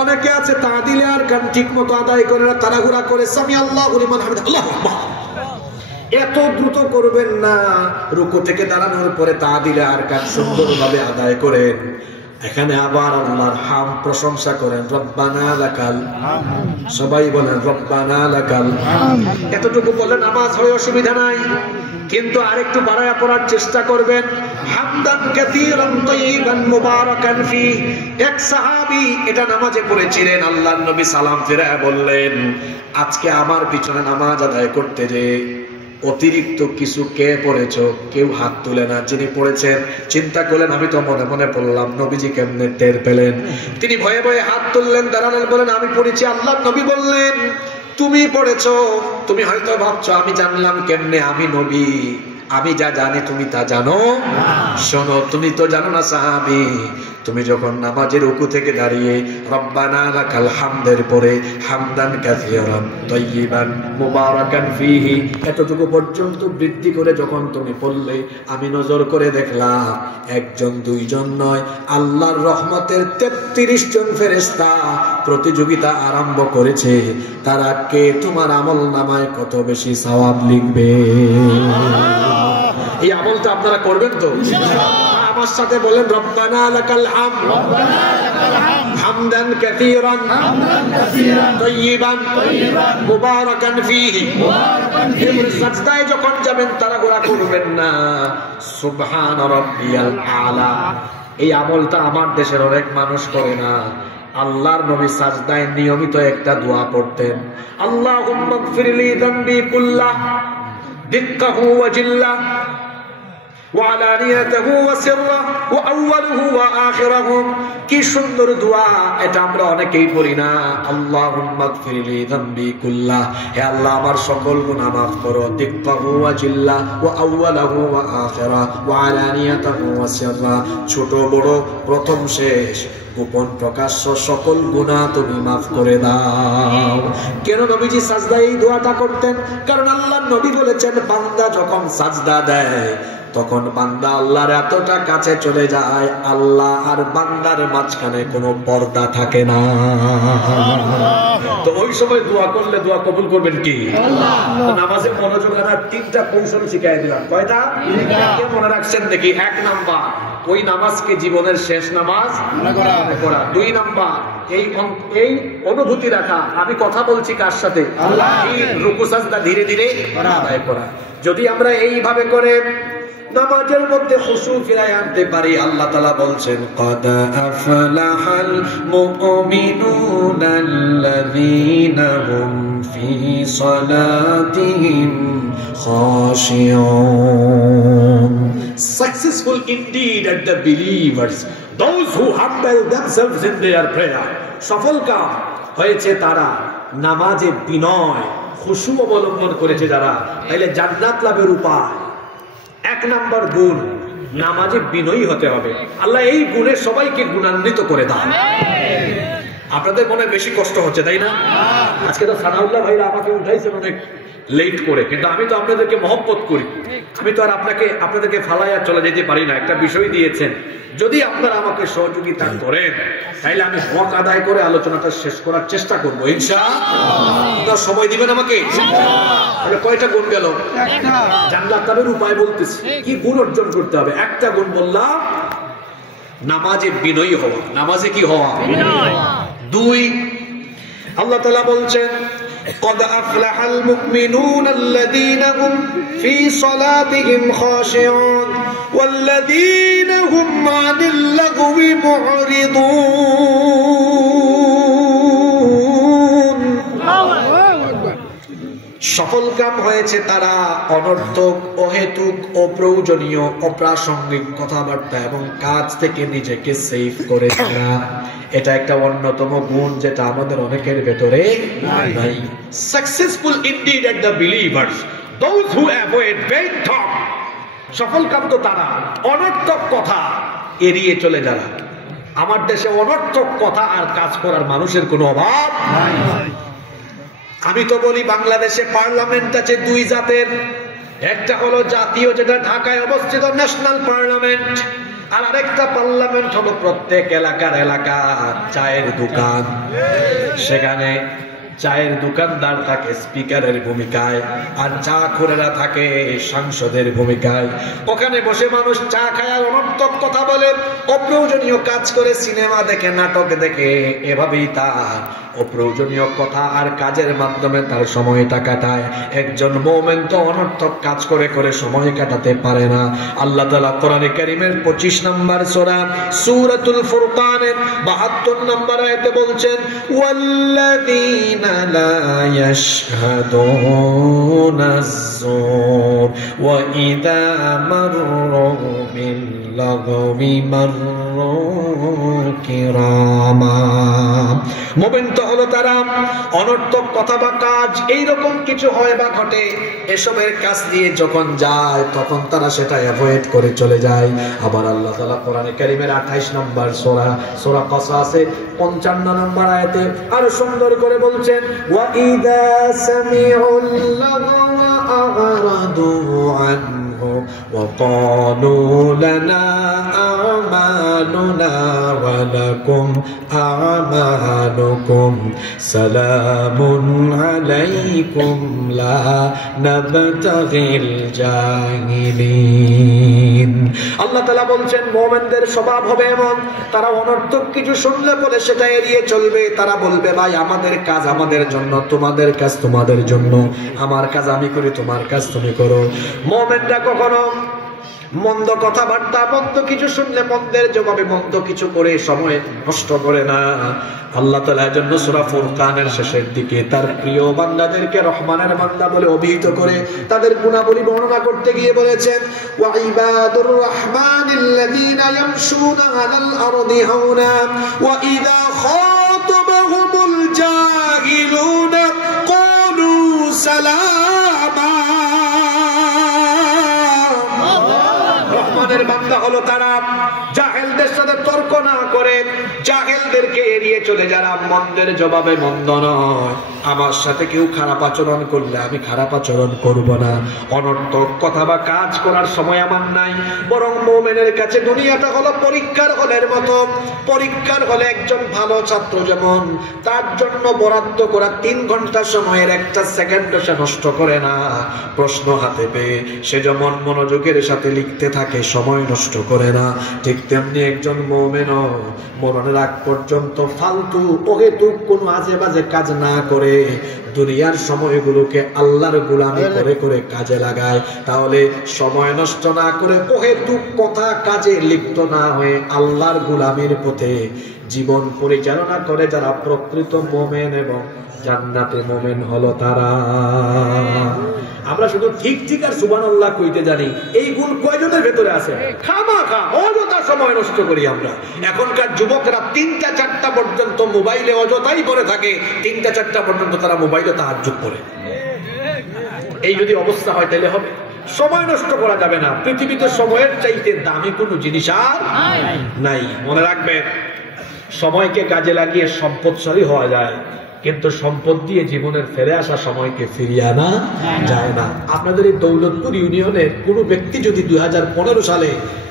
অনেকে আছে তাদিলে আর কান ঠিক মতো আদায় করে না, তাড়াহুড়া করে সামি আল্লাহু লিমান হামিদা, আল্লাহু আকবার। এত দ্রুত করবেন না। রুকু থেকে দাঁড়ানোর পরে তাদিলে আর কান সুন্দরভাবে আদায় করেন। এখানে আবার আল্লাহর হাম প্রশংসা করেন, রব্বানা লাকাল, সবাই বলেন রব্বানা লাকাল। এতটুকু বলে নামাজ হয়, অসুবিধা নাই, কিন্তু আরেকটু বাড়ায়া পড়ার চেষ্টা করবেন। হামদান কাসীরান তাইয়িবান মুবারাকান ফি। এক সাহাবী এটা নামাজে পড়েছিলেন, আল্লাহর নবী সালাম ফিরায়া বললেন, আজকে আমার পিছনে নামাজ আদায় করতে যে অতিরিক্ত কিছু কে পড়েছো? কেউ হাত তুলে না। যিনি পড়েছেন চিন্তা করলেন, আমি তো মনে মনে পড়লাম। নবীজি কেমনে টের পেলেন? তিনি ভয়ে ভয়ে হাত তুললেন, দাঁড়ালেন, বলেন আমি পড়েছি। আল্লাহর নবী বললেন, তুমি পড়েছো। তুমি হয়তো ভাবছো আমি জানলাম কেমনে, আমি নবী, আমি যা জানি তুমি তা জানো? শোনো, তুমি তো জানো না সাহাবী, তুমি যখন নামাজের রুকু থেকে দাঁড়িয়ে রব্বানা লাকাল হামদের পরে হামদান কাসীরান তাইয়িবান মুবারাকান ফীহি এতটুকু পর্যন্ত বৃদ্ধি করে যখন তুমি পড়লে, আমি নজর করে দেখলাম একজন দুইজন নয়, আল্লাহর রহমতের 33 জন ফেরেশতা প্রতিযোগিতা আরম্ভ করেছে, তারা কে তোমার আমল নামায় কত বেশি সওয়াব লিখবে। এই আমলটা আপনারা করবেন তো? আমার সাথে বলেন, রব্বানা লাকাল হামদ হামদান কাসীরান তাইয়িবান মুবারাকান ফীহি। এবারে সাজদায় যখন যাবেন তাড়াহুড়া করবেন না, সুবহান রাব্বিয়াল আলা। এই আমলটা আমার দেশের অনেক মানুষ করে না। আল্লাহর নবী সাজদায় নিয়মিত একটা দোয়া পড়তেন, আল্লাহুম্মা গফিরলি যামবি কুল্লাহ দিক্কাহু ওয়া জিল্লাহ ওয়ালানিয়াতাহু ওয়া সিররাহু ওয়া আউওয়ালুহু ওয়া আখিরাহু। কি সুন্দর দোয়া, এটা আমরা অনেকেই পড়ি না। আল্লাহুম্মা গফিরলি যামবি কুল্লাহ, হে আল্লাহ আমার সকল গুনাহ মাফ করো, দিক্কাহু ওয়া জিল্লাহ ওয়া আউওয়ালুহু ওয়া আখিরাহু ওয়া আলানিয়াতাহু ওয়া সিররাহু, ছোট বড় প্রথম শেষ গোপন প্রকাশ্য সকল গুনাহ তুমি মাফ করে দাও। কেন নবীজি সাজদায় এই দোয়াটা করতেন? কারণ আল্লাহর নবী বলেছেন, বান্দা যখন সাজদা দেয় তখন বান্দা আল্লাহর এতটা কাছে চলে যায়, আল্লাহ আর বান্দার মাঝখানে কোনো পর্দা থাকে না। তো ওই সময় দোয়া করলে দোয়া কবুল করবেন কি আল্লাহ। নামাজে মনোযোগ আনার 3টা কৌশল শিখিয়ে দিলাম। কয়টা? কে মনে রাখছেন দেখি? 1 নাম্বার, ওই নামাজকে জীবনের শেষ নামাজ মনে করা। 2 নাম্বার, এই অনুভূতি রাখা, আমি কথা বলছি কার সাথে? আল্লাহ। এই রুকু সাজদা ধীরে ধীরে আদায় করা। যদি আমরা এইভাবে করে নামাজের মধ্যে খুশু ফিরায় আনতে পারি, আল্লাহ তাআলা বলছেন, قد أفلح المؤمنون الذين هم في صلاتهم خاشعون. Successful indeed are the believers, those who humble themselves in their prayer. সফল কাম হয়েছে তারা নামাজে বিনয় খুশু অবলম্বন করেছে যারা। তাইলে জান্নাত লাভের উপায় 1 নাম্বার গুণ, নামাজে বিনয়ী হতে হবে। আল্লাহ এই গুণে সবাইকে গুণান্বিত করে দাও। আপনাদের মনে বেশি কষ্ট হচ্ছে তাই না? আজকে তো সানাউল্লাহ ভাইরা আমাকে উঠাইছেন অনেক লেট করে, কিন্তু আমি তো আপনাদেরকে মহব্বত করি। আমি তো আর আপনাদেরকে ফালাইয়া চলে যেতে পারি না। একটা বিষয় দিয়েছেন, যদি আপনারা আমাকে সহযোগিতা করেন তাইলে আমি হক আদায় করে আলোচনাটা শেষ করার চেষ্টা করবো ইনশাআল্লাহ। সময় দিবেন আমাকে? তাহলে কয়টা গুণ গেল? জান্নাত লাভের উপায় বলতেছি, কি গুণ অর্জন করতে হবে। 1টা গুণ বললাম, নামাজে বিনয়ী হওয়া। নামাজে কি হওয়া? 2, আল্লাহ তাআলা বলছেন, قد أفلح المؤمنون الذين هم في صلاتهم خاشعون والذين هم عن اللغو معرضون. সফল কাম হয়েছে তারা অনর্থক, অহেতুক, অপ্রয়োজনীয়, অপ্রাসঙ্গিক কথাবার্তা এবং কাজ থেকে নিজেকে সেভ করে তারা। এটা একটা অন্যতম গুণ যেটা আমাদের অনেকের ভেতরে নাই। Successful indeed are the believers, those who avoid vain talk. সফল কাম তো তারা অনর্থক কথা এড়িয়ে চলে যারা। আমার দেশে অনর্থক কথা আর কাজ করার মানুষের কোনো অভাব নাই। আমি তো বলি বাংলাদেশে পার্লামেন্ট আছে 2 জাতের। একটা হলো জাতীয়, যেটা ঢাকায় অবস্থিত ন্যাশনাল পার্লামেন্ট, আর আরেকটা পার্লামেন্ট হলো প্রত্যেক এলাকার চায়ের দোকান। সেখানে চায়ের দোকানদার থাকে স্পিকারের ভূমিকায়, আর চা খোরেরা থাকে সাংসদের ভূমিকায়। ওখানে বসে মানুষ চা খায় আর অনর্থক কথা বলে, অপ্রয়োজনীয় কাজ করে, সিনেমা দেখে, নাটক দেখে, এভাবেই তার অপ্রয়োজনীয় কথা আর কাজের মাধ্যমে তার সময়টা কাটায়। একজন মুমিন তো অনর্থক কাজ করে করে সময় কাটাতে পারে না। আল্লাহ তাআলা কোরআনে কারীমের 25 নম্বর সূরা সূরাতুল ফুরকানের 72 নম্বর আয়াতে বলছেন, ওয়াল্লাযীনা লা ইয়াশহাদুনাজ যুর ওয়া ইযা মাররু বিল লাগবি মাররু কিরামা। মুমিন তো হলো তারা অনর্থক কথা বা কাজ এইরকম কিছু হয় বা ঘটে, এসবের কাজ দিয়ে যখন যায় তখন তারা সেটা অ্যাভয়েড করে চলে যায়। আবার আল্লাহ তাআলা কোরআনে কারীমের 28 নম্বর সূরা কসাসে 55 নম্বর আয়াতে আরো সুন্দর করে বলছেন, ওয়া ইযা সামিউল লাগওয়া আ'রাদু আনহু ওয়া ক্বালু লানা আমালুনা ওয়া লাকুম আমালুকুম সালামুন আলাইকুম লা নাবতাগিল জাহিলিন। আল্লাহ তাআলা বলছেন মুমিনদের স্বভাব হবে এমন, তারা অনর্থক কিছু শুনলে বলে সেটা এড়িয়ে চলবে। তারা বলবে, ভাই আমাদের কাজ আমাদের জন্য, তোমাদের কাজ তোমাদের জন্য, আমার কাজ আমি করি, তোমার কাজ তুমি করো। মুমিনরা কখনো মন্দ কথাবার্তা, মন্দ কিছু শুনলে মন্দের জবাবে মন্দ কিছু করে সময় নষ্ট করে না। আল্লাহ তাআলার জন্য সূরা ফুরকানের শেষের দিকে তার প্রিয় বান্দাদেরকে রহমানের বান্দা বলে অভিহিত করে তাদের গুণাবলী বর্ণনা করতে গিয়ে বলেছেন, ওয়া ইবাদুর রহমানিল্লাযীনা ইয়ামশুনা আলাল আরদি হাওনা ওয়া ইযা খাতাবাহুমুল জাহিলুনা ক্বালু সালামা। রহমানের বান্দা হলো তারা জাহেলদের সাথে তর্ক না করে, জাহেলদেরকে এড়িয়ে চলে যারা মন্দের জবাবে মন্দ নয়। আমার সাথে কেউ খারাপ আচরণ করলে আমি খারাপ আচরণ করব না, অনর্থক কথা বা কাজ করার সময় আমার নাই। বরং মুমিনের কাছে দুনিয়াটা হলো পরীক্ষার হলের মতো। পরীক্ষার হলে একজন ভালো ছাত্র যেমন তার জন্য বরাদ্দ করা 3 ঘন্টা সময়ের 1টা সেকেন্ডও সে নষ্ট করে না। প্রশ্ন হাতে পেয়ে সে যেমন মনোযোগের সাথে লিখতে থাকে, সময় নষ্ট করে না, ঠিক তেমনি একজন মুমিনও মরণের আগ পর্যন্ত ফালতু অহেতুক কোনো আজে বাজে কাজ না করে দুনিয়ার সময়গুলোকে আল্লাহর গোলামি করে করে কাজে লাগায়। তাহলে সময় নষ্ট না করে অহেতুক কথা কাজে লিপ্ত না হয়ে আল্লাহর গোলামির পথে জীবন পরিচালনা করে যারা প্রকৃত মুমিন এবং জান্নাতে মুমিন হলো তারা। আমরা শুধু ঠিক ঠিক আর সুবহানাল্লাহ কইতে জানি, এই গুণ কয়জনের ভেতরে আছে? খামাখা অযথা সময় নষ্ট করি আমরা। এখনকার যুবকরা 3টা 4টা পর্যন্ত মোবাইলে অযথাই পড়ে থাকে, 3টা 4টা পর্যন্ত তারা মোবাইলে তাহাজ্জুদ পড়ে। এই যদি অবস্থা হয় তাহলে হবে? সময় নষ্ট করা যাবে না। পৃথিবীতে সময়ের চাইতে দামি কোনো জিনিস আর নাই। মনে রাখবেন, সময়কে কাজে লাগিয়ে সম্পদশালী হওয়া যায়, কিন্তু সম্পদ দিয়ে জীবনের ফিরে আসা সময়কে ফিরিয়ে আনা যায় না। আপনাদের এই দৌলতপুর ইউনিয়নের কোনো ব্যক্তি যদি 2015 সালে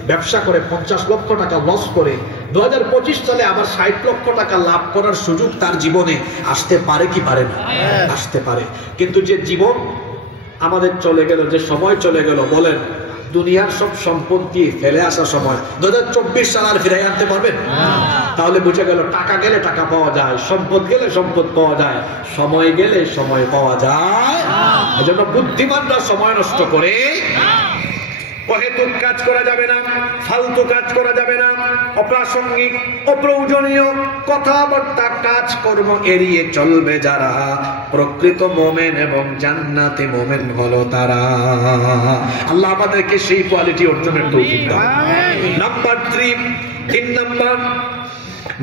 ব্যবসা করে 50 লক্ষ টাকা লস করে 2025 সালে আবার 60 লক্ষ টাকা লাভ করার সুযোগ তার জীবনে আসতে পারে কি পারে না? আসতে পারে। কিন্তু যে জীবন আমাদের চলে গেল, যে সময় চলে গেল, বলেন দুনিয়ার সব সম্পদ দিয়ে ফেলে আসা সময় 2024 সাল আর ফিরে আনতে পারবেন? তাহলে বুঝে গেল, টাকা গেলে টাকা পাওয়া যায়, সম্পদ গেলে সম্পদ পাওয়া যায়, সময় গেলে সময় পাওয়া যায়। এজন্য বুদ্ধিমানরা সময় নষ্ট করে অহেতুক কাজ করা যাবে না, ফালতু কাজ করা যাবে না, অপ্রাসঙ্গিক অপ্রয়োজনীয় কথাবার্তা কাজকর্ম এড়িয়ে চলবে যারা প্রকৃত মুমিন এবং জান্নাতে মুমিন হলো তারা। আল্লাহ আমাদেরকে সেই কোয়ালিটি অর্জনের তৌফিক দান। নাম্বার 3 নম্বর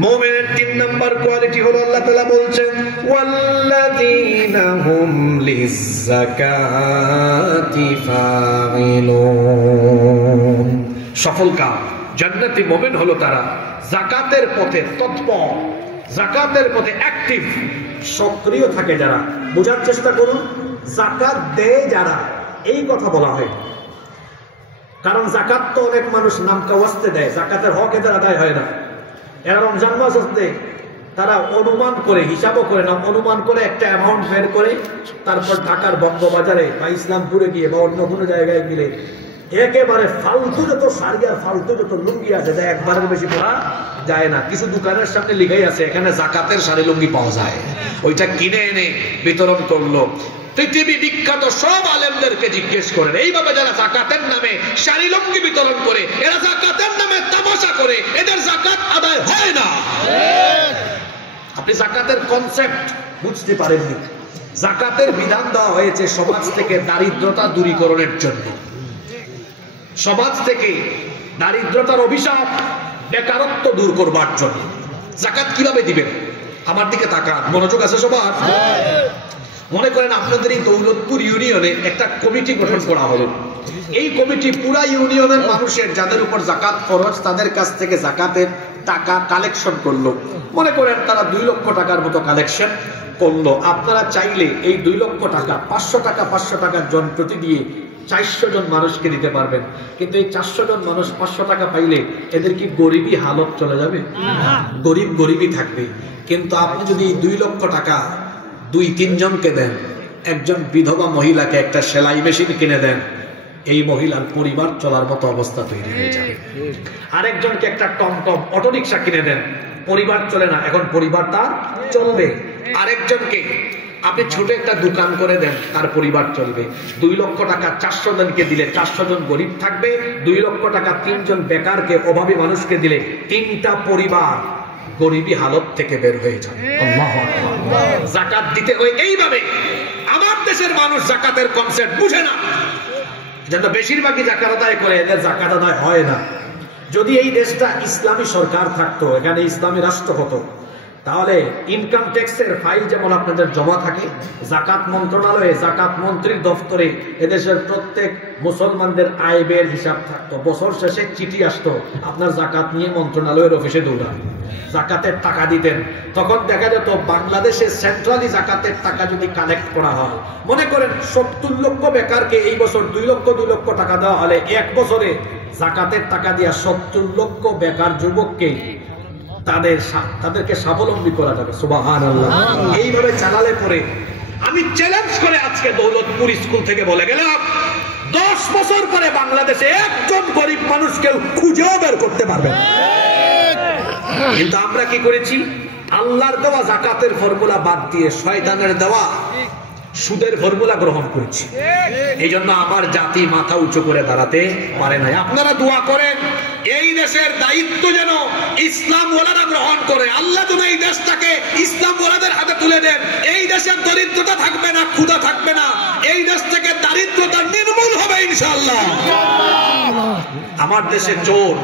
মুমিনের 3 নম্বর কোয়ালিটি হলো, আল্লাহ তাআলা বলছেন, ওয়াল্লাযীনা হুম লিয-যাকাতি ফাঈলুন। সফল কাম জান্নাতি মুমিন হলো তারা যাকাতের পথে তৎপর, যাকাতের পথে অ্যাক্টিভ, সক্রিয় থাকে যারা। বোঝার চেষ্টা করুন, যাকাত দেয় যারা, এই কথা বলা হয়। কারণ যাকাত তো অনেক মানুষ নামকা ওয়াস্তে দেয়, যাকাতের হক এদের আদায় হয় না। এরা রমজান মাস আসতে তারা অনুমান করে, হিসাবও করে না, অনুমান করে একটা অ্যামাউন্ট বের করে তারপর ঢাকার বঙ্গবাজারে বা ইসলামপুরে গিয়ে বা অন্য কোনো জায়গায় গেলে একেবারে ফালতু যত শাড়ি আর ফালতু যত লুঙ্গি আছে তা একবারের বেশি পরা যায় না। কিছু দোকানের সামনে লিখাই আছে এখানে জাকাতের শাড়ি লুঙ্গি পাওয়া যায়, ওইটা কিনে এনে বিতরণ করলো। পৃথিবী বিখ্যাত সব আলেমদেরকে জিজ্ঞেস করেন, এইভাবে যারা জাকাতের নামে শাড়ি লুঙ্গি বিতরণ করে, এরা জাকাতের নামে তামাশা করে, এদের জাকাত আদায় হয় না। আপনি জাকাতের কনসেপ্ট বুঝতে পারেননি। জাকাতের বিধান দেওয়া হয়েছে সমাজ থেকে দারিদ্রতা দূরীকরণের জন্য, সমাজ থেকে দারিদ্রতার অভিশাপ, বেকারত্ব দূর করবার জন্য। জাকাত কিভাবে দিবেন? আমার দিকে তাকান, মনোযোগ আছে সবার? মনে করেন আপনাদের এই দৌলতপুর ইউনিয়নে একটা কমিটি গঠন করা হলো। এই কমিটি পুরা ইউনিয়নের মানুষের যাদের উপর জাকাত ফরজ তাদের কাছ থেকে জাকাতের টাকা কালেকশন করলো। মনে করেন তারা 2 লক্ষ টাকার মতো কালেকশন করলো। আপনারা চাইলে এই 2 লক্ষ টাকা 500 টাকা 500 টাকার জন প্রতি দিয়ে 400 জন মানুষকে দিতে পারবেন। কিন্তু এই 400 জন মানুষ 500 টাকা পাইলে এদের কি গরিবী হালত চলে যাবে? গরিবই থাকবে। কিন্তু আপনি যদি 2 লক্ষ টাকা 2-3 জনকে দেন, একজন বিধবা মহিলাকে একটা সেলাই মেশিন কিনে দেন, এই মহিলার পরিবার চলার মতো অবস্থা তৈরি হয়ে যাবে। আরেকজনকে একটা টমটম অটোরিকশা কিনে দেন, পরিবার চলে না, এখন পরিবার তার চলবে। আরেকজনকে আপনি ছোট একটা দোকান করে দেন, তার পরিবার চলবে। 2 লক্ষ টাকা 400 জনকে দিলে 400 জন গরিব থাকবে। 2 লক্ষ টাকা 3 জন বেকারকে, অভাবী মানুষকে দিলে 3টা পরিবার গরিবী হালত থেকে বের হয়ে যাবে। আল্লাহু আকবার। যাকাত দিতে হয় এইভাবে। আমার দেশের মানুষ যাকাতের কনসেপ্ট বুঝে না, যেন বেশিরভাগই যাকাত আদায় করে, এদের যাকাত আদায় হয় না। যদি এই দেশটা ইসলামী সরকার থাকতো, এখানে ইসলামী রাষ্ট্র হতো, তাহলে ইনকাম ট্যাক্সের ফাইল যেমন আপনাদের জমা থাকে, জাকাত মন্ত্রণালয়ে, জাকাত মন্ত্রীর দফতরে এদেশের প্রত্যেক মুসলমানদের আয় ব্যয়ের হিসাব থাকতো। বছর শেষে চিঠি আসতো, আপনার জাকাত নিয়ে মন্ত্রণালয়ের অফিসে দৌড়ান, জাকাতের টাকা দিতেন। তখন দেখা যেত বাংলাদেশে সেন্ট্রালি জাকাতের টাকা যদি কালেক্ট করা হয়, মনে করেন 70 লক্ষ বেকারকে এই বছর 2 লক্ষ টাকা দেওয়া হলে 1 বছরে জাকাতের টাকা দিয়া 70 লক্ষ বেকার যুবককে তাদেরকে স্বাবলম্বী করা যাবে। সুবহানাল্লাহ। এইভাবে চালালে পরে আমি চ্যালেঞ্জ করে আজকে দৌলতপুর স্কুল থেকে বলে গেলাম, 10 বছর পরে বাংলাদেশে একজন গরিব মানুষ কেউ খুঁজেও বের করতে পারবে না। কিন্তু আমরা কি করেছি? আল্লাহর দেওয়া জাকাতের ফর্মুলা বাদ দিয়ে শয়তানের দেওয়া সুদের ফর্মুলা গ্রহণ করেছি। এই জন্য আমার জাতি মাথা উঁচু করে দাঁড়াতে পারে না। আপনারা দোয়া করেন এই দেশের দায়িত্ব যেন ইসলাম ওয়ালারা গ্রহণ করে। আল্লাহ যেন এই দেশটাকে ইসলাম ওয়ালাদের হাতে তুলে দেন। এই দেশের দরিদ্রতা থাকবে না, ক্ষুধা থাকবে না, এই দেশ থেকে দারিদ্রতা নির্মূল হবে ইনশাআল্লাহ। আমার দেশে চোর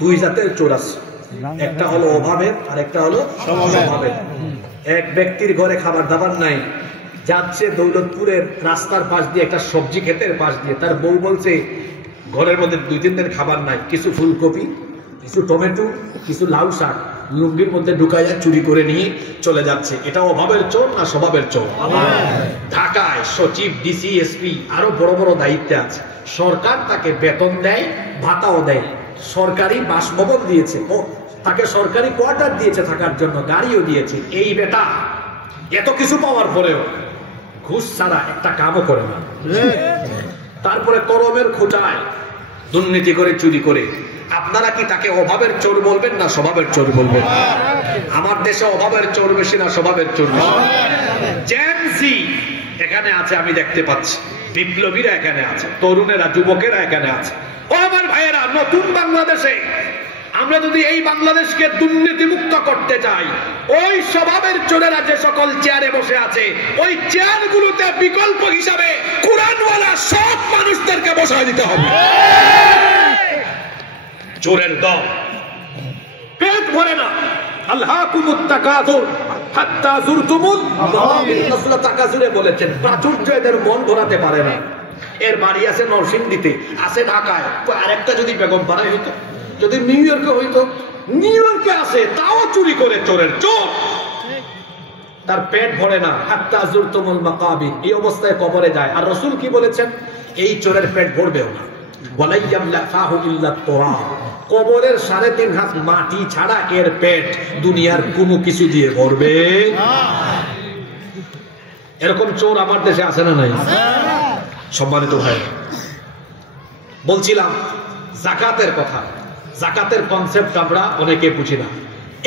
2 জাতের চোর আছে, একটা হলো অভাবের আর একটা হলো স্বভাবের। এক ব্যক্তির ঘরে খাবার দাবার নাই, যাচ্ছে দৌলতপুরের রাস্তার পাশ দিয়ে, একটা সবজি ক্ষেতের পাশ দিয়ে, তার বউ বলছে ঘরের মধ্যে 2-3 দিন খাবার নাই, কিছু ফুলকপি, কিছু টমেটো, কিছু লাউ শাক লুঙ্গির মধ্যে ঢুকাইয়া চুরি করে নিয়ে চলে যাচ্ছে। এটা অভাবের চোর না স্বভাবের চোর? ঢাকায় সচিব, ডিসি, এসপি আরো বড় বড় দায়িত্বে আছে, সরকার তাকে বেতন দেয়, ভাতাও দেয়, সরকারি বাসভবন দিয়েছে, ও তাকে সরকারি কোয়ার্টার দিয়েছে থাকার জন্য, গাড়িও দিয়েছে। এই বেটা এত কিছু পাওয়ার পরেও ঘুষ ছাড়া একটা কামও করে না। তারপরে করমের খোঁটায় দুর্নীতি করে, চুরি করে। আপনারা কি তাকে অভাবের চোর বলবেন না স্বভাবের চোর বলবেন? আমার দেশে অভাবের চোর বেশি না স্বভাবের চোর বেশি? জেনজি এখানে আছে, আমি দেখতে পাচ্ছি, বিপ্লবীরা এখানে আছে, তরুণেরা, যুবকেরা এখানে আছে। ও আমার ভাইয়েরা, নতুন বাংলাদেশে আমরা যদি এই বাংলাদেশকে দুর্নীতি মুক্ত করতে চাই, ওই স্বভাবের চোরেরা যে সকল চেয়ারে বসে আছে, ওই চেয়ারগুলোতে বিকল্প হিসাবে কোরআনওয়ালা সব মানুষদেরকে বসায় দিতে হবে। চোরের দল পেট ভরে না। আলহাকুমুত তাকাসুর হাত্তা যুরতুমুল মাকাবির। রাসূল তাকাসুরে বলেছেন প্রাচুর্য এদের মন ভরাতে পারে না। এর বাড়ি আছে নরসিংদীতে, আছে ঢাকায়, আরেকটা যদি বেগম পাড়ায় হইতো, যদি নিউ ইয়র্কে হইতো, নিউ ইয়র্কে আছে, তাও চুরি করে, চোরের চোর। তার পেট ভরে না। হাত্তা যুরতুমুল মাকাবির, এই অবস্থায় কবরে যায়। আর রাসূল কি বলেছেন? এই চোরের পেট ভরবেও না। কবরের 3.5 হাত মাটি ছাড়া এর পেট দুনিয়ার কোনো কিছু দিয়ে ভরবে। এরকম চোর আমার দেশে আছে না নাই? সম্মানিত ভাই, বলছিলাম যাকাতের কথা। যাকাতের কনসেপ্ট আমরা অনেকে বুঝি না।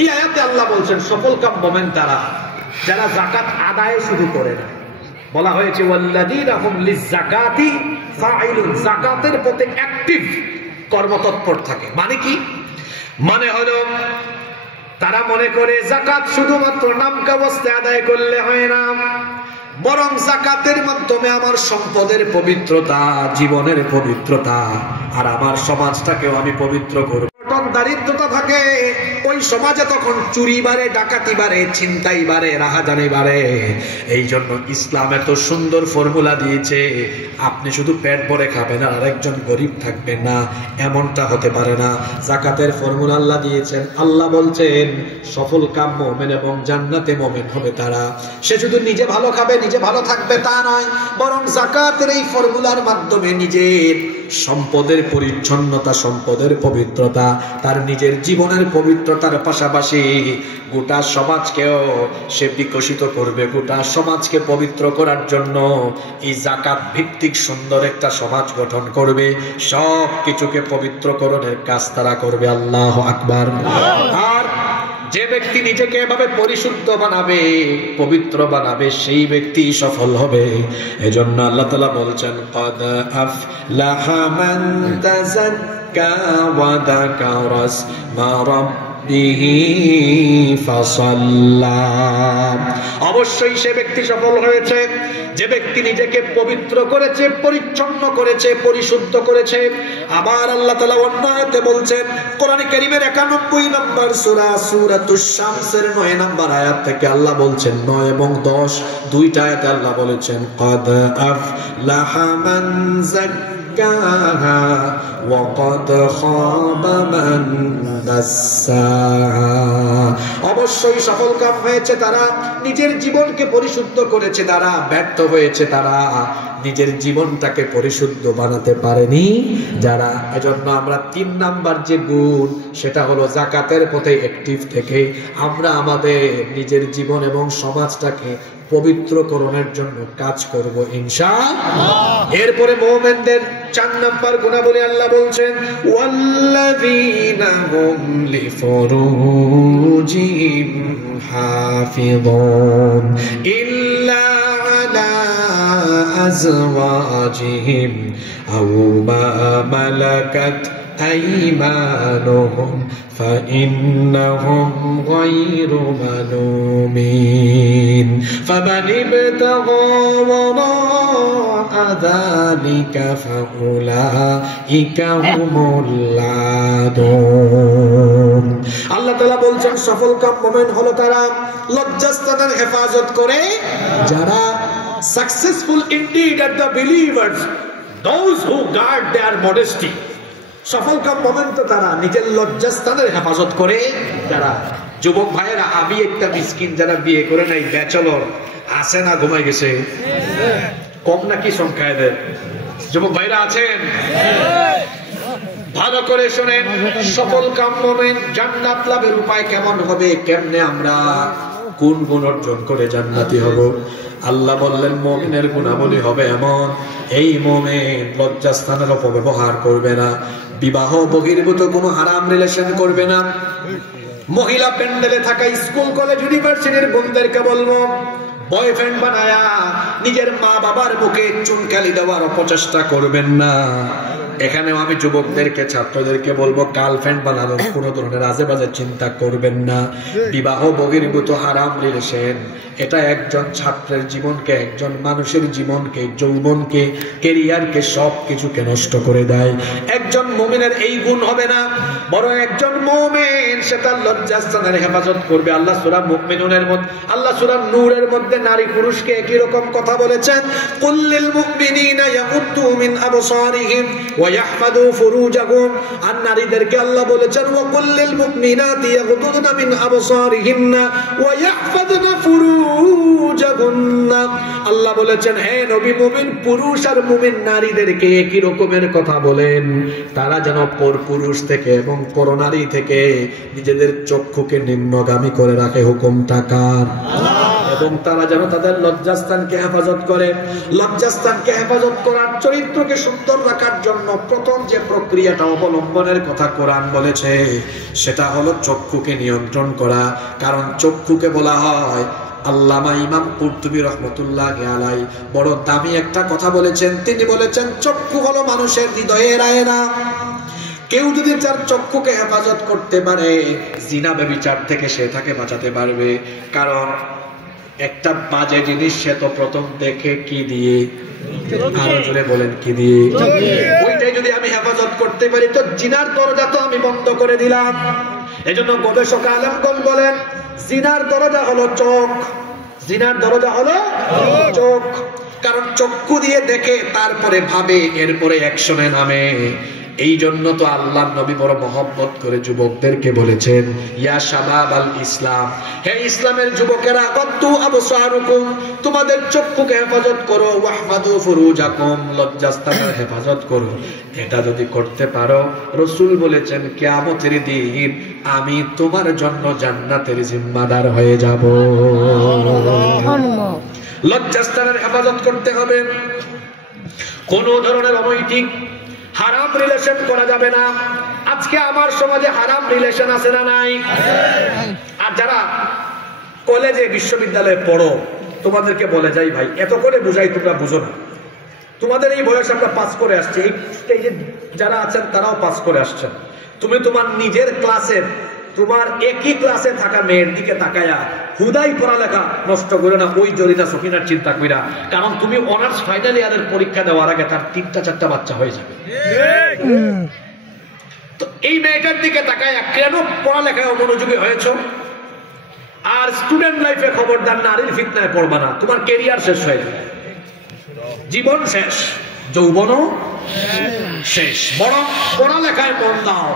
এই আয়াতে আল্লাহ বলছেন সফল কাম মোমেন তারা যারা যাকাত আদায় শুরু করে না। বলা হয়েছে ওয়াল্লাযীনা হুম লিয-যাকাতি ফাইলুন, যাকাতের প্রতি অ্যাক্টিভ, কর্মতৎপর থাকে। মানে কি? মানে হলো তারা মনে করে যাকাত শুধুমাত্র নামকাবস্তায় আদায় করলে হয় না, বরং যাকাতের মাধ্যমে আমার সম্পদের পবিত্রতা, জীবনের পবিত্রতা আর আমার সমাজটাকেও আমি পবিত্র করব। দারিদ্রতা থাকে ওই সমাজে তখন চুরি বাড়ে, ডাকাতি বাড়ে, ছিনতাই বাড়ে, রাহাজানি বাড়ে। এই জন্য ইসলাম এত সুন্দর ফর্মুলা দিয়েছে, আপনি শুধু পেট ভরে খাবেন আর আরেকজন গরিব থাকবেন না, এমনটা হতে পারে না। যাকাতের ফর্মুলা আল্লাহ দিয়েছেন। আল্লাহ বলছেন সফল কাম মুমিন এবং জান্নাতে মুমিন হবে তারা, সে শুধু নিজে ভালো খাবে, নিজে ভালো থাকবে তা নয়, বরং যাকাতের এই ফর্মুলার মাধ্যমে নিজের সম্পদের পরিচ্ছন্নতা, সম্পদের পবিত্রতা, তার নিজের জীবনের পবিত্রতার পাশাপাশি গোটা সমাজকেও সে বিকশিত করবে। গোটা সমাজকে পবিত্র করার জন্য এই যাকাত ভিত্তিক সুন্দর একটা সমাজ গঠন করবে। সব কিছুকে পবিত্রকরণের কাজ তারা করবে। আল্লাহু আকবার। আর যে ব্যক্তি নিজেকে এভাবে পরিশুদ্ধ বানাবে, পবিত্র বানাবে, সেই ব্যক্তি সফল হবে। এজন্য আল্লাহ তাআলা বলছেন ক্বাদ আফলাহা মান তাযাক্কা ওয়া যাকারা ইসমা রাব্বিহি ফাসাল্লা। অবশ্যই সে ব্যক্তি সফল হয়েছে যে ব্যক্তি নিজেকে পবিত্র করেছে, পরিচ্ছন্ন করেছে, পরিশুদ্ধ করেছে। আবার আল্লাহ তাআলা অন্য আয়াতে বলছেন, কোরআনে কারীমের 91 নম্বর সূরা সূরাতুশ শামসের 9 নম্বর আয়াত থেকে আল্লাহ বলছেন, 9 এবং 10 দুইটা আয়াতে আল্লাহ বলেছেন ক্বাদ আফলাহা মান যাক্কাহা ওয়া ক্বাদ খাবা মান দাসসাহা। অবশ্যই সফল কাম হয়েছে তারা নিজের জীবনকে পরিশুদ্ধ করেছে, তারা ব্যর্থ হয়েছে তারা নিজের জীবনটাকে পরিশুদ্ধ বানাতে পারেনি যারা। এজন্য আমরা 3 নাম্বার যে গুণ, সেটা হলো যাকাতের পথে অ্যাক্টিভ থেকে আমরা আমাদের নিজের জীবন এবং সমাজটাকে পবিত্রকরণের জন্য কাজ করব ইনশাআল্লাহ। এরপরে মুমিনদের 4 নাম্বার গুণাবলী আল্লাহ বলছেন ওয়াল্লাযীনা হুম লিফুরুজিহিম হাফিযুন ইল্লা আলা আজওয়াজিহিম আও মা মালাকাত أيمانهم فإنهم غير ملومين فمن ابتغى وراء ذلك فأولئك هم العادون। আল্লাহ তাআলা বলছেন সফল কাম মুমিন হলো তারা লজ্জাস্থানের হেফাজত করে, যারা successful indeed are the believers, those who guard their modesty। সফল কাম মুমিন তো তারা নিজের লজ্জাস্থানের হেফাজত করে যারা। যুবক ভাইয়েরা, আমি একটা মিসকিন যারা বিয়ে করে নাই, ব্যাচেলর আছে না ঘুমাই গেছে? কম নাকি সংখ্যায়? যুবক ভাইরা আছেন? ভালো করে শুনেন, সফল কাম মুমিন জান্নাত লাভের উপায় কেমন হবে, কেমনে আমরা কোন গুণ অর্জন করে জান্নাতি হব। আল্লাহ বললেন মুমিনের গুণাবলী হবে এমন, এই মুমিন লজ্জাস্থানের অপব্যবহার করবে না, বিবাহ বহির্ভূত কোনো হারাম রিলেশন করবে না। মহিলা প্যান্ডেলে থাকা স্কুল কলেজ ইউনিভার্সিটির বন্ধুদেরকে বলবো, বয়ফ্রেন্ড বানায়া নিজের মা বাবার মুখে চুনকালি দেওয়ার অপচেষ্টা করবেন না। এখানেও আমি যুবকদেরকে, ছাত্রদেরকে বলবো, গার্লফ্রেন্ড বানানোর কোনো ধরনের আজে বাজে চিন্তা করবেন না। বিবাহ বহির্ভূত হারাম রিলেশন, এটা একজন ছাত্রের জীবনকে, একজন মানুষের জীবনকে, যৌবনকে, ক্যারিয়ারকে, সব কিছুকে নষ্ট করে দেয়। একজন মুমিনের মুমিনের এই গুণ হবে না, বড় একজন মুমিন সে তার লজ্জাস্থানের হেফাজত করবে। আল্লাহ সূরা মুমিনুনের মধ্যে, আল্লাহ সূরা নূরের মধ্যে নারী পুরুষকে একই রকম কথা বলেছেন, কুল্লিল মুমিনিনা ইয়াগুদ্দু মিন আবসারিহিম ওয়া ইয়াহফাযু ফুরুজাহুম। আর নারীদেরকে আল্লাহ বলেছেন ওয়া কুল্লিল মুমিনাতি ইয়াগুদ্দুনা মিন আবসারিহিন্না ওয়া ইয়াহফাযনা ফুরুজাহুন্না। আল্লাহ বলেছেন হে নবী, মুমিন পুরুষ আর মুমিন নারীদেরকে একই রকমের কথা বলেন, তারা যেন পরপুরুষ থেকে এবং পরনারী থেকে নিজেদের চক্ষুকে নিম্নগামী করে রাখে। হুকুমটা কার? এবং তারা যেন তাদের লজ্জাস্থানকে হেফাজত করে। লজ্জাস্থানকে হেফাজত করার, চরিত্রকে সুন্দর রাখার জন্য প্রথম যে প্রক্রিয়াটা অবলম্বনের কথা কোরআন বলেছে সেটা হলো চক্ষুকে নিয়ন্ত্রণ করা। কারণ চক্ষুকে বলা হয়, আল্লামা ইমাম কুরতুবী রাহমাতুল্লাহি আলাইহি বড় দামি একটা কথা বলেছেন। তিনি বলেছেন চক্ষু হলো মানুষের হৃদয়ের আয়না। কেউ যদি তার চক্ষুকে হেফাজত করতে পারে, জিনা ব্যভিচার থেকে সে তাকে বাঁচাতে পারবে। কারণ একটা বাজে জিনিস সে তো প্রথম দেখে কি দিয়ে? আরো জোরে বলেন, কি দিয়ে? ওইটাই যদি আমি হেফাজত করতে পারি তো জিনার দরজা তো আমি বন্ধ করে দিলাম। এজন্য গবেষক আলেমগণ বলেন জিনার দরজা হলো চোখ, জিনার দরজা হলো চোখ। কারণ চক্ষু দিয়ে দেখে, তারপরে ভাবে, এরপরে অ্যাকশনে নামে। এই জন্য তো আল্লাহর নবী বড় মহব্বত করে যুবকদেরকে বলেছেন, ইয়া শাবাবাল ইসলাম, হে ইসলামের যুবকেরা, গদ্দু আবসারুকুম, তোমাদের চক্ষুকে হেফাজত করো, ওয়াহফাযু ফুরুজাকুম, লজ্জাস্থানের হেফাজত করো। এটা যদি করতে পারো, রাসূল বলেছেন কিয়ামতের দিন আমি তোমার জন্য জান্নাতের জিম্মাদার হয়ে যাব। লজ্জাস্থানের হেফাজত করতে হবে। কোন ধরনের অনৈতিক হারাম রিলেশন করা যাবে না। আজকে আমার সমাজে হারাম রিলেশন আছে না নাই? আর যারা কলেজে বিশ্ববিদ্যালয়ে পড়ো, তোমাদেরকে বলে যাই ভাই, এত করে বুঝাই তোমরা বুঝো না। তোমাদের এই বয়স আমরা পাস করে আসছি, এই স্টেজে যারা আছেন তারাও পাস করে আসছেন। তুমি তোমার নিজের ক্লাসের, তোমার একই ক্লাসে থাকা মেয়ের দিকে তাকায়া হুদাই পড়ালেখা নষ্ট করে না, ওই জরিনা সকিনার চিন্তা কইরা। কারণ তুমি অনার্স ফাইনাল ইয়ারের পরীক্ষা দেওয়ার আগে তার 3-4টা বাচ্চা হয়ে যাবে। তো এই মেয়েটার দিকে তাকায়া কেন পড়ালেখায় অমনোযোগী হয়েছ? আর স্টুডেন্ট লাইফে খবরদার নারীর ফিতনায় পড়বা না, তোমার ক্যারিয়ার শেষ হয়ে যাবে, জীবন শেষ, যৌবনও শেষ। বরং পড়ালেখায় মন দাও,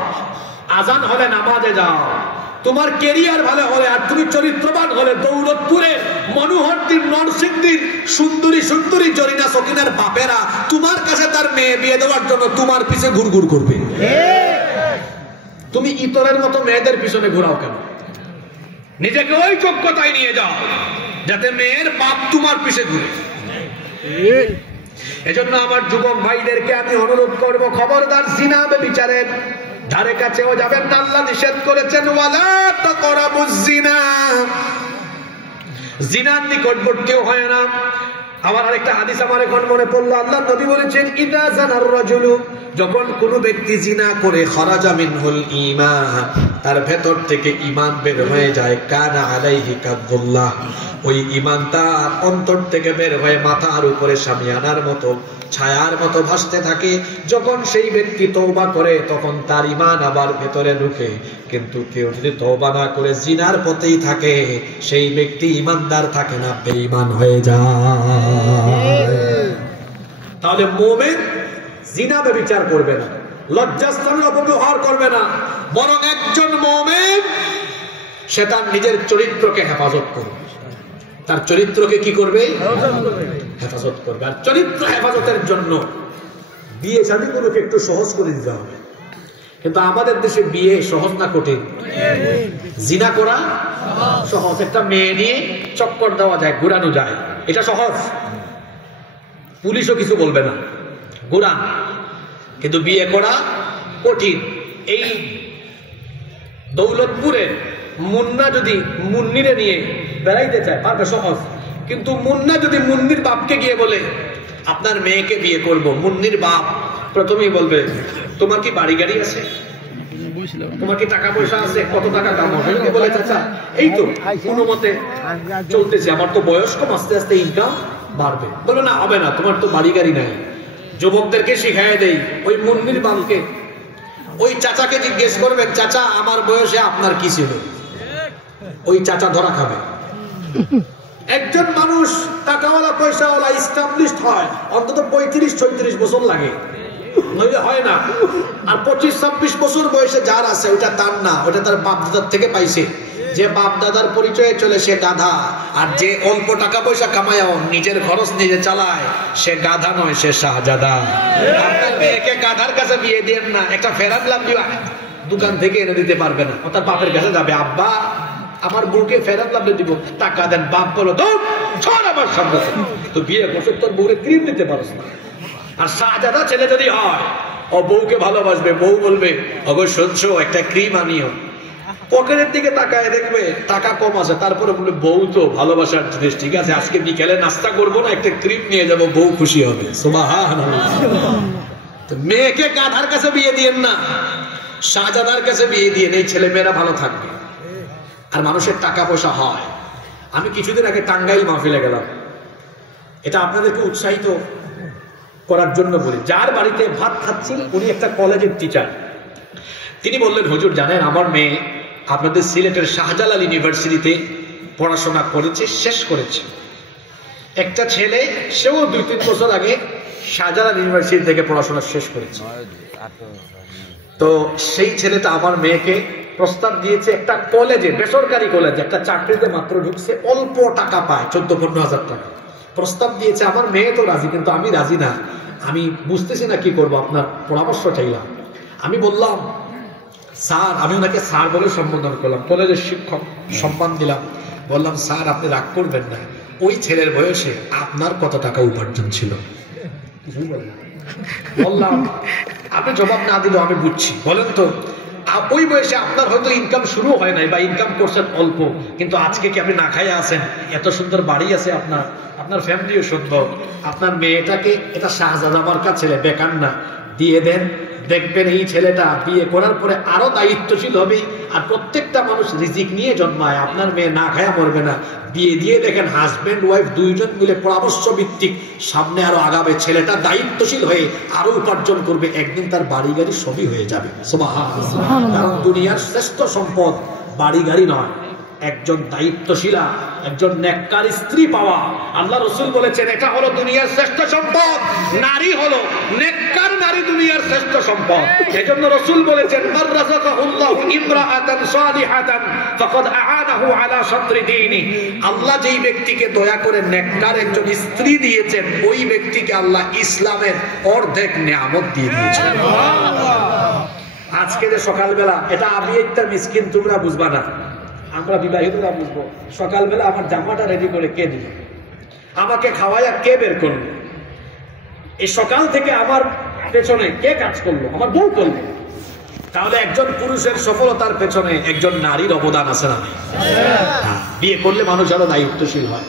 আজান হলে নামাজে যাও। তোমার ক্যারিয়ার ভালো হলে আর তুমি চরিত্রবান হলে দৌলতপুরে মনোহরদীর নরসিংদীর সুন্দরী সুন্দরী জরিনা সকিনার বাপেরা তোমার কাছে তার মেয়ে বিয়ে দেওয়ার জন্য তোমার পিছে ঘুরঘুর করবে। তুমি ইতরের মতো মেয়েদের পিছনে ঘোরাও কেন? নিজেকে ওই যোগ্যতায় নিয়ে যাও যাতে মেয়ের বাপ তোমার পিছে ঘুরে। এজন্য আমার যুবক ভাইদেরকে আমি অনুরোধ করব, খবরদার জিনা ব্যভিচারের ধারে কাছেও যাবেন না। আল্লাহ নিষেধ করেছেন ওয়ালা তাকরাবুজ জিনা, জিনার নিকটবর্তীও হয় না। আমার আরেকটা হাদিস আমার এখন মনে পড়লো, আল্লাহ নবী বলেছেন ইদা জানার রাজুলু, যখন কোন ব্যক্তি জিনা করে, খরাজা মিনহুল ঈমান, তার ভেতর থেকে ঈমান বের হয়ে যায়, কানা আলাইহি কাবুল্লাহ, ওই ঈমান তার অন্তর থেকে বের হয়ে মাথার উপরে শামিয়ানার মতো, ছায়ার মতো ভাসতে থাকে। যখন সেই ব্যক্তি তওবা করে তখন তার ঈমান আবার ভেতরে ঢুকে। কিন্তু কেউ যদি তওবা না করে জিনার পথেই থাকে, সেই ব্যক্তি ঈমানদার থাকে না, বেঈমান হয়ে যায়। তাহলে মুমিন জিনা ব্যভিচার করবে না, লজ্জাস্থানের অপব্যবহার করবে না, বরং একজন মুমিন সে তার নিজের চরিত্রকে হেফাজত করবে। তার চরিত্রকে কি করবে? হেফাজত করবে। আর চরিত্র হেফাজতের জন্য বিয়ে শাদী গুলোকে একটু সহজ করে দিতে হবে। কিন্তু আমাদের দেশে বিয়ে সহজ না কঠিন? জিনা করা সহজ, একটা মেয়ে নিয়ে চক্কর দেওয়া যায়, ঘুরানো যায়, এটা সহজ, পুলিশও কিছু বলবে না, ঘুরান। কিন্তু বিয়ে করা কঠিন। এই দৌলতপুরে মুন্না যদি মুন্নিরে নিয়ে বেড়াইতে চায় পারবে, সহজ। কিন্তু মুন্না যদি মুন্নির বাপকে গিয়ে বলে আপনার মেয়েকে বিয়ে করব, মুন্নির বাপ প্রথমেই বলবে তোমার কি বাড়ি গাড়ি আছে, তোমার কি টাকা পয়সা আছে, কত টাকা কামাও? বলে চাচা এই তো কোনো মতে চলতেছে, আমার তো বয়স কম, আস্তে আস্তে ইনকাম বাড়বে। বলো না, হবে না, তোমার তো বাড়ি গাড়ি নাই। যুবকদেরকে শিখাই দেই, ওই মুন্নির বাপকে ওই চাচাকে জিজ্ঞেস করবেন, চাচা আমার বয়সে আপনার কি ছিল? ওই চাচা ধরা খাবে। একজন মানুষ টাকাওয়ালা পয়সাওয়ালা এস্টাবলিশড হয় অন্তত 35-36 বছর লাগে, নইলে হয় না। আর 25-26 বছর বয়সে যার আছে ওটা তার না, ওটা তার বাপ দাদার থেকে পাইছে। যে বাপ দাদার পরিচয়ে চলে সে গাধা, আর যে অল্প টাকা পয়সা কামায়ও নিজের খরচ নিজে চালায় সে গাধা নয়, সে শাহজাদা। আপনার মেয়েকে গাধার কাছে বিয়ে দেন না, একটা ফেরাত লাভলি দোকান থেকে এনে দিতে পারবে না, ও তার বাপের কাছে যাবে, আব্বা আমার বউকে ফেরাত লাভলি দিব, টাকা দেন। বাপ বলো ছড় আমার সামনে, তো বিয়ে করছো তোর বউকে ক্রিম দিতে পারছ না। আর শাহজাদা ছেলে যদি হয়, ও বউকে ভালোবাসবে, বউ বলবে ওগো শুনছো একটা ক্রিম আনিও, পকেটের দিকে তাকায় দেখবে টাকা কম আছে, তারপরে বলবে বউ তো ভালোবাসার জিনিস, ঠিক আছে আজকে বিকেলে নাস্তা করবো না, একটা ক্রিম নিয়ে যাবো, বউ খুশি হবে। সুবহানাল্লাহ। মেয়েকে গাধার কাছে বিয়ে দিয়েন না, শাহজাদার কাছে বিয়ে দিয়ে এই ছেলে মেয়েরা ভালো থাকবে আর মানুষের টাকা পয়সা হয়। আমি কিছুদিন আগে টাঙ্গাইল মাহফিলে গেলাম, এটা আপনাদেরকে উৎসাহিত করার জন্য বলি। যার বাড়িতে ভাত খাচ্ছি উনি একটা কলেজের টিচার। তিনি বললেন, হুজুর জানেন আমার মেয়ে আপনাদের সিলেটের শাহজালাল ইউনিভার্সিটিতে পড়াশোনা করেছে, শেষ করেছে। একটা ছেলে সেও 2-3 বছর আগে শাহজালাল ইউনিভার্সিটি থেকে পড়াশোনা শেষ করেছে। তো সেই ছেলেটা আমার মেয়েকে প্রস্তাব দিয়েছে একটা কলেজে, বেসরকারি কলেজে একটা চাকরিতে মাত্র ঢুকছে, অল্প টাকা পায়, 14-15 হাজার টাকা। প্রস্তাব দিয়েছে, আমার মেয়ে তো রাজি, কিন্তু আমি রাজি না, আমি বুঝতেছি না কি করবো, আপনার পরামর্শ চাইলাম। আমি বললাম স্যার, আমি ওনাকে স্যার বলে সম্বোধন করলাম, কলেজের শিক্ষক সম্মান দিলাম। বললাম স্যার আপনি রাগ করবেন না, ওই ছেলের বয়সে আপনার কত টাকা উপার্জন ছিল? বললাম আপনি জবাব না দিলেও আমি বুঝছি, বলেন তো ওই বয়সে আপনার হয়তো ইনকাম শুরু হয় নাই বা ইনকাম করছেন অল্প, কিন্তু আজকে কি আপনি না খাইয়া আছেন? এত সুন্দর বাড়ি আছে আপনার, আপনার ফ্যামিলিও সুন্দর, আপনার মেয়েটাকে এটা শাহজাদা মার্কা ছেলে, বেকার না, দিয়ে দেন। দেখবেন এই ছেলেটা বিয়ে করার পরে আরো দায়িত্বশীল হবে। আর প্রত্যেকটা মানুষ রিজিক নিয়ে জন্মায়, আপনার মেয়ে না খায়া মরবে না। বিয়ে দিয়ে দেখেন হাজবেন্ড ওয়াইফ দুইজন মিলে পরামর্শ ভিত্তিক সামনে আরো আগাবে, ছেলেটা দায়িত্বশীল হয়ে আরো উপার্জন করবে, একদিন তার বাড়ি গাড়ি সবই হয়ে যাবে। সুবহানাল্লাহ। কারণ দুনিয়ার শ্রেষ্ঠ সম্পদ বাড়ি গাড়ি নয়, একজন দায়িত্বশীলা, একজন নেককার স্ত্রী পাওয়া। আল্লাহ রাসূল বলেছেন এটা হলো দুনিয়ার শ্রেষ্ঠ সম্পদ। নারী হলো নেককার নারী দুনিয়ার শ্রেষ্ঠ সম্পদ। এজন্য রাসূল বলেছেন মান রাযাকাহুল্লাহু ইমরাআতান সালিহাতান ফাকাদ আ'ানাহু আলা শাত্রি দীনি। আল্লাহ যেই ব্যক্তিকে দয়া করে নেককার একজন স্ত্রী দিয়েছেন, ওই ব্যক্তিকে আল্লাহ ইসলামের অর্ধেক নিয়ামত দিয়ে দিয়েছেন। আজকে যে সকালবেলা, এটা আমি একটা মিসকিন, তোমরা বুঝবা না, আমরা বিবাহিতরা বুঝবো। সকালবেলা আমার জামাটা রেডি করে কে দিল, আমাকে খাওয়াইয়া কে বের করলো, এই সকাল থেকে আমার পেছনে কে কাজ করলো? আমার বউ করলো। তাহলে একজন পুরুষের সফলতার পেছনে একজন নারীর অবদান আছে না? বিয়ে করলে মানুষ আরো দায়িত্বশীল হয়।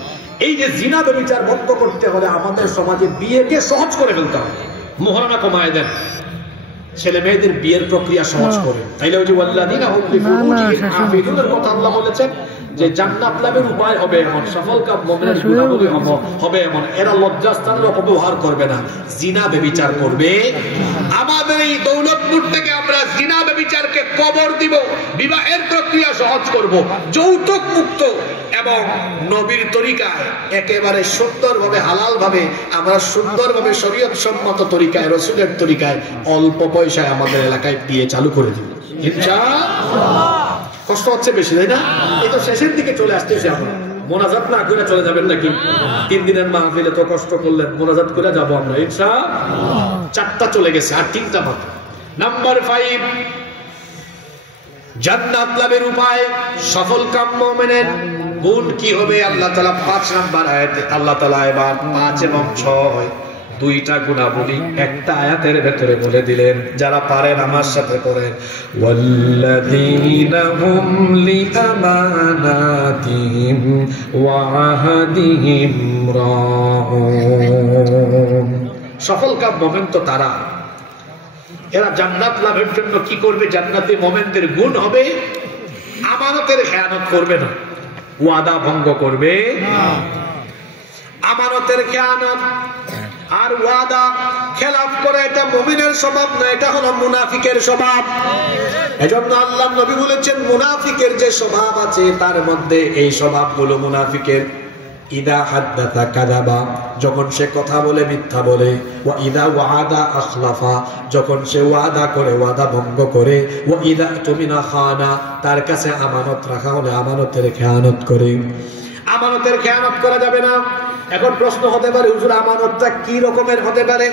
এই যে জিনা ব্যভিচার বন্ধ করতে হলে আমাদের সমাজে বিয়েকে সহজ করে ফেলতে হবে। মোহরানা কমায় দেন, ছেলে মেয়েদের বিয়ের প্রক্রিয়া সহজ করে। তাইলে ওই যে ওয়াল্লাযিনা হুম লিফুরুজিহিম হাফিজুনের কথা আল্লাহ বলেছেন যে জান্নাত লাভের উপায় হবে এমন, সফলকাম মুমিনের গুণাবলী হবে এমন, এরা লজ্জাস্থানের অপব্যবহার করবে না, জিনা ব্যভিচার করবে। আমাদের এই দৌলতপুর থেকে আমরা জিনা ব্যভিচারকে কবর দিব, বিবাহের প্রক্রিয়া সহজ করব, যৌতুক মুক্ত এবং নবীর তরিকায় একেবারে সুন্দরভাবে হালালভাবে আমরা সুন্দরভাবে শরীয়ত সম্মত তরিকায়, রাসূলের তরিকায় অল্প পয়সায় আমাদের এলাকায় বিয়ে চালু করে দিব ইনশাআল্লাহ। কষ্ট হচ্ছে বেশি, তাই না? এই তো শেষের দিকে চলে আসতেছে, আমরা মোনাজাত না করে চলে যাবেন নাকি? 3 দিনের মাহফিলে তো কষ্ট করলেন, মোনাজাত করে যাবো আমরা ইনশাআল্লাহ। 4টা চলে গেছে, আর 3টা মাত্র। নাম্বার 5, জান্নাত লাভের উপায়, সফলকাম মুমিনের গুণ কি হবে? আল্লাহ তাআলা 5 নাম্বার আয়াতে আল্লাহ তাআলা এবার 5 এবং 6 দুইটা গুণাবলী একটা আয়াতের ভেতরে বলে দিলেন। যারা পারেন আমার সাথে পড়েন, ওয়াল্লাযীনা হুম লিআমানাতিহিম ওয়া আহাদিহিম রাউন। সফলকাম মুমিন তো তারা, এরা জান্নাত লাভের জন্য কি করবে? জান্নাতে মুমিনদের গুণ হবে আমানতের খেয়ানত করবে না, ওয়াদা ভঙ্গ করবে না। আমানতের খেয়ানত আর ওয়াদা খেলাফ করে এটা মুমিনের স্বভাব না, এটা হলো মুনাফিকের স্বভাব। এজন্য আল্লাহ নবী বলেছেন মুনাফিকের যে স্বভাব আছে তার মধ্যে এই স্বভাবগুলো মুনাফিকের। ইদা হাদ্দাতা কাযাবা, যখন সে কথা বলে মিথ্যা বলে। ওয়া ইদা ওয়াদা আখলাফা, যখন সে ওয়াদা করে ওয়াদা ভঙ্গ করে। ওয়া ইদা তুমিনা খানা, তার কাছে আমানত রাখা হলে আমানতের খেয়ানত করে। আমানতের খেয়ানত করা যাবে না। এখন প্রশ্ন হতে পারে হুজুর আমানতটা কি রকমের হতে পারে?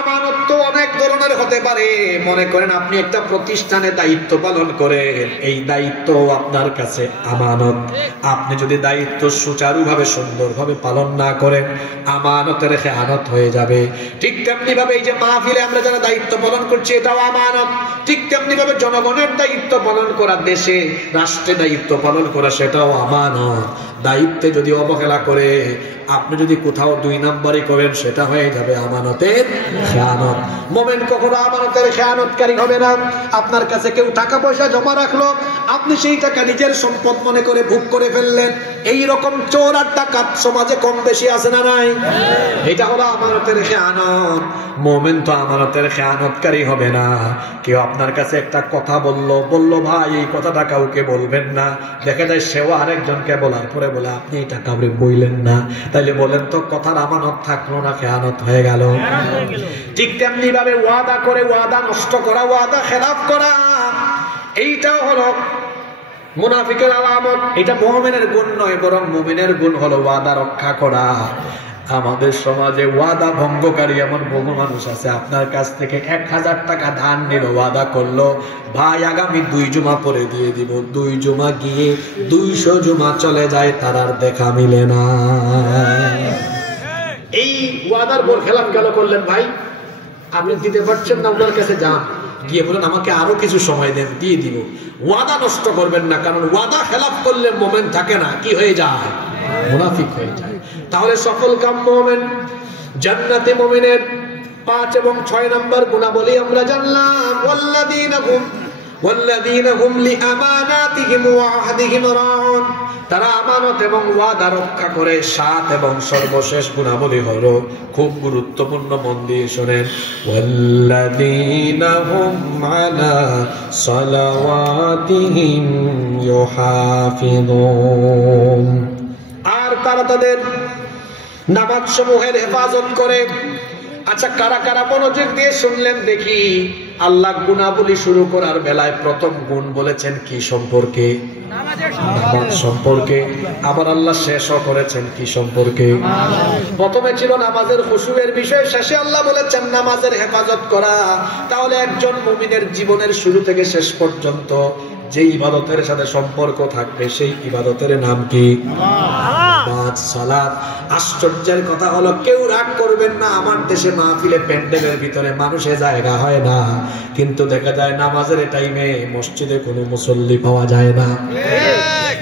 আমানত তো অনেক ধরনের হতে পারে। মনে করেন আপনি একটা প্রতিষ্ঠানে দায়িত্ব পালন করেন, এই দায়িত্ব আপনার কাছে আমানত। আপনি যদি দায়িত্ব সুচারুভাবে সুন্দরভাবে পালন না করেন, আমানতের খেয়ানত হয়ে যাবে। ঠিক তেমনি ভাবে এই যে মাহফিলে আমরা যারা দায়িত্ব পালন করছি, এটাও আমানত। ঠিক তেমনি ভাবে জনগণের দায়িত্ব পালন করা, দেশে রাষ্ট্রে দায়িত্ব পালন করা, সেটাও আমানত। দায়িত্বে যদি অবহেলা করে আপনি যদি কোথাও 2 নম্বরই করেন, সেটা হয়ে যাবে আমানতের খেয়ানত। মুমিন কখনো আমানতের খেয়ানতকারী হবে না। আপনার কাছে কেউ টাকা পয়সা জমা রাখলো, আপনি সেই টাকা নিজের সম্পদ মনে করে ভোগ করে ফেললেন। এই রকম চোর আর ডাকাত সমাজে কম বেশি আছে না নাই? এটা হলো আমানতের খেয়ানত। মুমিন তো আমানতের খেয়ানতকারী হবে না। কেউ আপনার কাছে একটা কথা বললো ভাই এই কথাটা কাউকে বলবেন না। দেখা যায় সেও আরেকজনকে বলার পরে বলে আপনি এটা কাউকে বললেন না। তাইলে বলেন তো কথার আমানত থাকলো না খেয়ানত হয়ে গেল? ঠিক তেমনি ভাবে ওয়াদা করে ওয়াদা নষ্ট করা, ওয়াদা খেলাফ করা, এইটাও হলো মুনাফিকের আলামত। এটা মুমিনের গুণ নয়, বরং মুমিনের গুণ হলো ওয়াদা রক্ষা করা। আমাদের সমাজে ওয়াদা ভঙ্গকারী এমন বহু মানুষ আছে। আপনার কাছ থেকে 1000 টাকা ধার নিল, ওয়াদা করলো ভাই আগামী 2 জুমা পরে দিয়ে দিব। 2 জুমা গিয়ে 200 জুমা চলে যায়, তার আর দেখা মিলে না। এই ওয়াদার বর খেলাফ কেন করলেন ভাই? আপনি দিতে পারছেন না, ওনার কাছে যান, গিয়ে বলেন আমাকে আরো কিছু সময় দেন, দিয়ে দিব। ওয়াদা নষ্ট করবেন না, কারণ ওয়াদা খেলাফ করলে মুমিন থাকে না, কি হয়ে যায়? মুনাফিক হয়ে যায়। তাহলে সফল কাম মুমিন, জান্নাতে মুমিনের 5 এবং 6 নম্বর গুণাবলী আমরা জানলাম। ওয়াল্লাযীনা হুম লিআমানাতিহিম ওয়া আহদিহিম রাউন, তারা আমানত এবং ওয়াদা রক্ষা করে। 7 এবং সর্বশেষ গুণাবলী হলো খুব গুরুত্বপূর্ণ, মন দিয়ে শুনেন। ওয়াল্লাযীনা হুম আলা সালাওয়াতিহিম ইউহাফিযুন, আর তারা তাদের নামাজ সমূহের হেফাজত করে। আচ্ছা, কারা কারা মনোযোগ দিয়ে শুনলেন দেখি। আল্লাহ গুণাবলী শুরু করার বেলায় প্রথম গুণ বলেছেন কি সম্পর্কে? নামাজ সম্পর্কে। আবার আল্লাহ শেষও করেছেন কি সম্পর্কে? প্রথমে ছিল নামাজের খুশুয়ের বিষয়, শেষে আল্লাহ বলেছেন নামাজের হেফাজত করা। তাহলে একজন মুমিনের জীবনের শুরু থেকে শেষ পর্যন্ত যে ইবাদতের সাথে সম্পর্ক থাকবে সেই ইবাদতের নাম কি? নামাজ, সালাত। আশ্চর্যের কথা হলো কেউ রাগ করবেন না, আমার দেশে মাহফিলে প্যান্ডেলের ভিতরে মানুষের জায়গা হয় না, কিন্তু দেখা যায় নামাজের টাইমে মসজিদে কোনো মুসল্লি পাওয়া যায় না।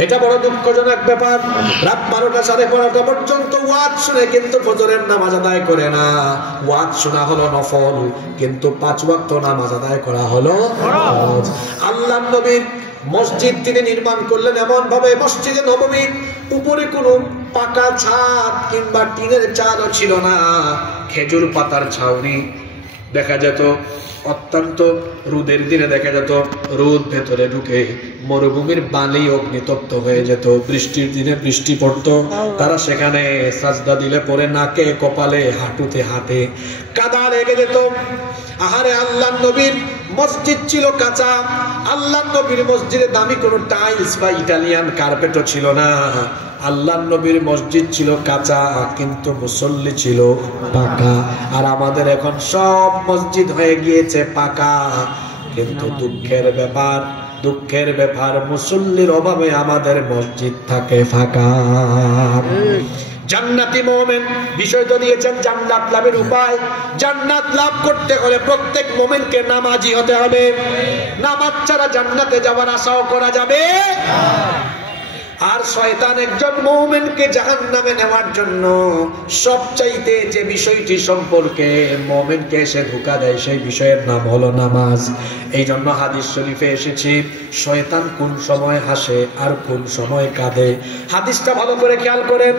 এটা বড় দুঃখজনক ব্যাপার। রাত 12টা 12:30 পর্যন্ত ওয়াজ শুনে কিন্তু ফজরের নামাজ আদায় করে না। ওয়াজ শোনা হলো নফল, কিন্তু 5 ওয়াক্ত নামাজ আদায় করা হলো ফরজ। আল্লাহর নবী মসজিদ তিনি নির্মাণ করলেন এমন ভাবে, মসজিদে নববীর উপরে কোনো পাকা ছাদ কিংবা টিনের চালও ছিল না, খেজুর পাতার ছাউনি। দেখা যেত অত্যন্ত রোদের দিনে দেখা যেত রোদ ভেতরে ঢুকে মরুভূমির বালি অগ্নিতপ্ত হয়ে যেত। বৃষ্টির দিনে বৃষ্টি পড়তো, তারা সেখানে সাজদা দিলে পরে নাকে কপালে হাঁটুতে হাতে কাদা লেগে যেত। আহারে, আল্লাহ নবীর মসজিদ ছিল কাঁচা। আল্লাহ নবীর মসজিদে দামি কোনো টাইলস বা ইটালিয়ান কার্পেটও ছিল না। আল্লাহ নবীর মসজিদ ছিল কাঁচা, কিন্তু মুসল্লি ছিল পাকা। আর আমাদের এখন সব মসজিদ হয়ে গিয়েছে পাকা, কিন্তু দুঃখের ব্যাপার মুসল্লির অভাবে আমাদের মসজিদ থাকে ফাঁকা। জান্নাতি মুমিন বিষয় তো দিয়েছেন জান্নাত লাভের উপায়। জান্নাত লাভ করতে হলে প্রত্যেক মুমিনকে নামাজি হতে হবে। নামাজ ছাড়া জান্নাতে যাওয়ার আশাও করা যাবে। আর শয়তান একজন মুমিনকে জাহান্নামে নেওয়ার জন্য সবচাইতে যে বিষয়টি সম্পর্কে মুমিনকে এসে ধোঁকা দেয় সেই বিষয়ের নাম হলো নামাজ। এই জন্য হাদিস শরীফে এসেছে শয়তান কোন সময় হাসে আর কোন সময় কাঁদে। হাদিসটা ভালো করে খেয়াল করেন।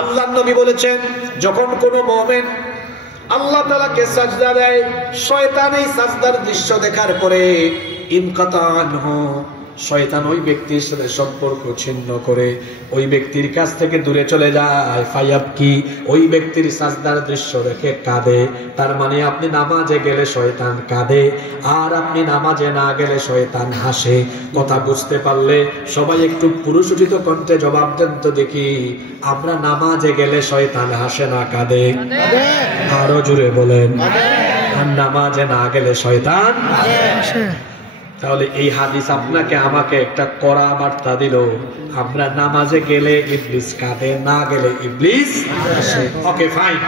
আল্লাহর নবী বলেছেন, যখন কোনো মুমিন আল্লাহ তাআলাকে সাজদা দেয়, শয়তান এই সাজদার দৃশ্য দেখার পরে ইনকাতানহু, শয়তান ওই ব্যক্তির সাথে সম্পর্ক ছিন্ন করে ওই ব্যক্তির কাছ থেকে দূরে চলে যায়। ফায়াবকি, ওই ব্যক্তির সাজদার দৃশ্য দেখে কাঁদে। তার মানে আপনি নামাজে গেলে শয়তান কাঁদে, আর আপনি নামাজে না গেলে শয়তান হাসে। কথা বুঝতে পারলে সবাই একটু পুরুষোচিত কণ্ঠে জবাব দেন তো দেখি, আমরা নামাজে গেলে শয়তান হাসে না কাঁদে? আরো জোরে বলেন। আর নামাজে না গেলে শয়তান হাসে। তাহলে এই হাদিস আপনাকে আমাকে একটা কড়া বার্তা দিল, আমরা নামাজে গেলে ইবলিস কাঁদে, না গেলে ইবলিস হাসে। Okay fine,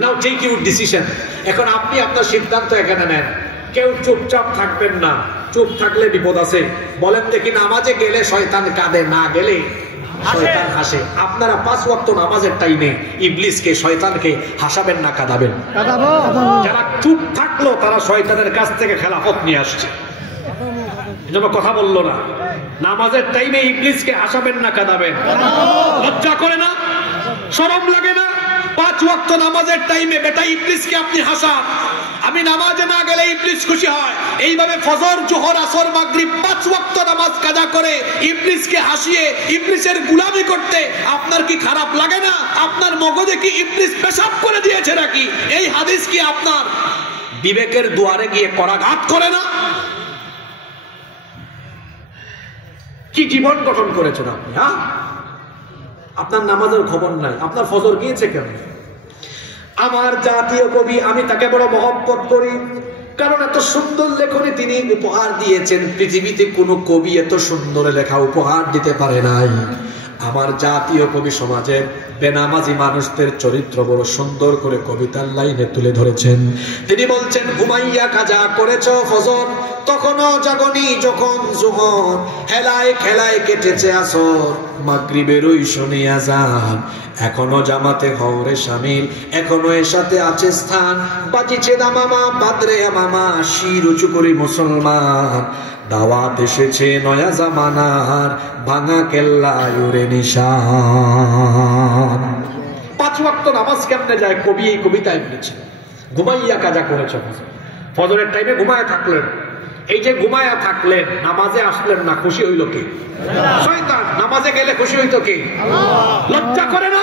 now take your decision. এখন আপনি আপনার সিদ্ধান্ত এখানে নেন। কেউ চুপচাপ থাকবেন না, চুপ থাকলে বিপদ আছে। বলেন দেখি, নামাজে গেলে শয়তান কাঁদে, না গেলে শয়তান হাসে। আপনারা 5 ওয়াক্ত নামাজের টাইমে ইবলিসকে, শয়তানকে হাসাবেন না কাঁদাবেন? যারা চুপ থাকলো তারা শয়তানের কাছ থেকে খেলাফত নিয়ে আসছে, এজন্য কথা বললো না। নামাজের টাইমে ইবলিসকে হাসাবেন না কাঁদাবেন? লজ্জা করে না? শরম লাগে না? 5 ওয়াক্ত নামাজের টাইমে বেটা ইবলিসকে আপনি হাসান। আমি নামাজে না গেলে ইবলিস খুশি হয়। এইভাবে ফজর, জোহর, আসর, মাগরিব 5 ওয়াক্ত নামাজ কাজা করে ইবলিসকে হাসিয়ে ইবলিসের গোলামি করতে আপনার কি খারাপ লাগে না? আপনার মগজে কি ইবলিস পেশাব করে দিয়েছে নাকি? এই হাদিস কি আপনার বিবেকের দুয়ারে গিয়ে করাঘাত করে না? কি জীবন গঠন করেছেন আপনি? হ্যাঁ, আপনার নামাজের খবর নাই, আপনার ফজর গিয়েছে কেন? আমার জাতীয় কবি, আমি তাকে বড় মহব্বত করি, কারণ এত সুন্দর লেখনী তিনি উপহার দিয়েছেন। পৃথিবীতে কোনো কবি এত সুন্দর লেখা উপহার দিতে পারে নাই। আমার জাতীয় কবি সমাজের বেনামাজি মানুষদের চরিত্র বড় সুন্দর করে কবিতার লাইনে তুলে ধরেছেন। তিনি বলছেন, ঘুমাইয়া কাজা করেছ ফজর, তখনও জাগনি যখন জোহর, হেলায় খেলায় কেটেছে আসর, মাগরিবের ওই শুনে আযান, এখনো জামাতে হওরে শামিল, এখনো এর সাথে আছে স্থান, বাজিছে দামামা বাদরে মামা, শির উঁচু করি মুসলমান, দাওয়াত এসেছে নয়া জামানার, ভাঙা কেল্লা উড়ে নিশান। 5 ওয়াক্ত নামাজ কেমনে যায় কবি এই কবিতায় বলেছে। ঘুমাইয়া কাজা করেছে ফজরের টাইমে ঘুমায় থাকলেন। এই যে ঘুমায়া থাকলেন, নামাজে আসলেন না, খুশি হইল কে? শয়তান। নামাজে গেলে খুশি হইতো কে? লজ্জা করে না?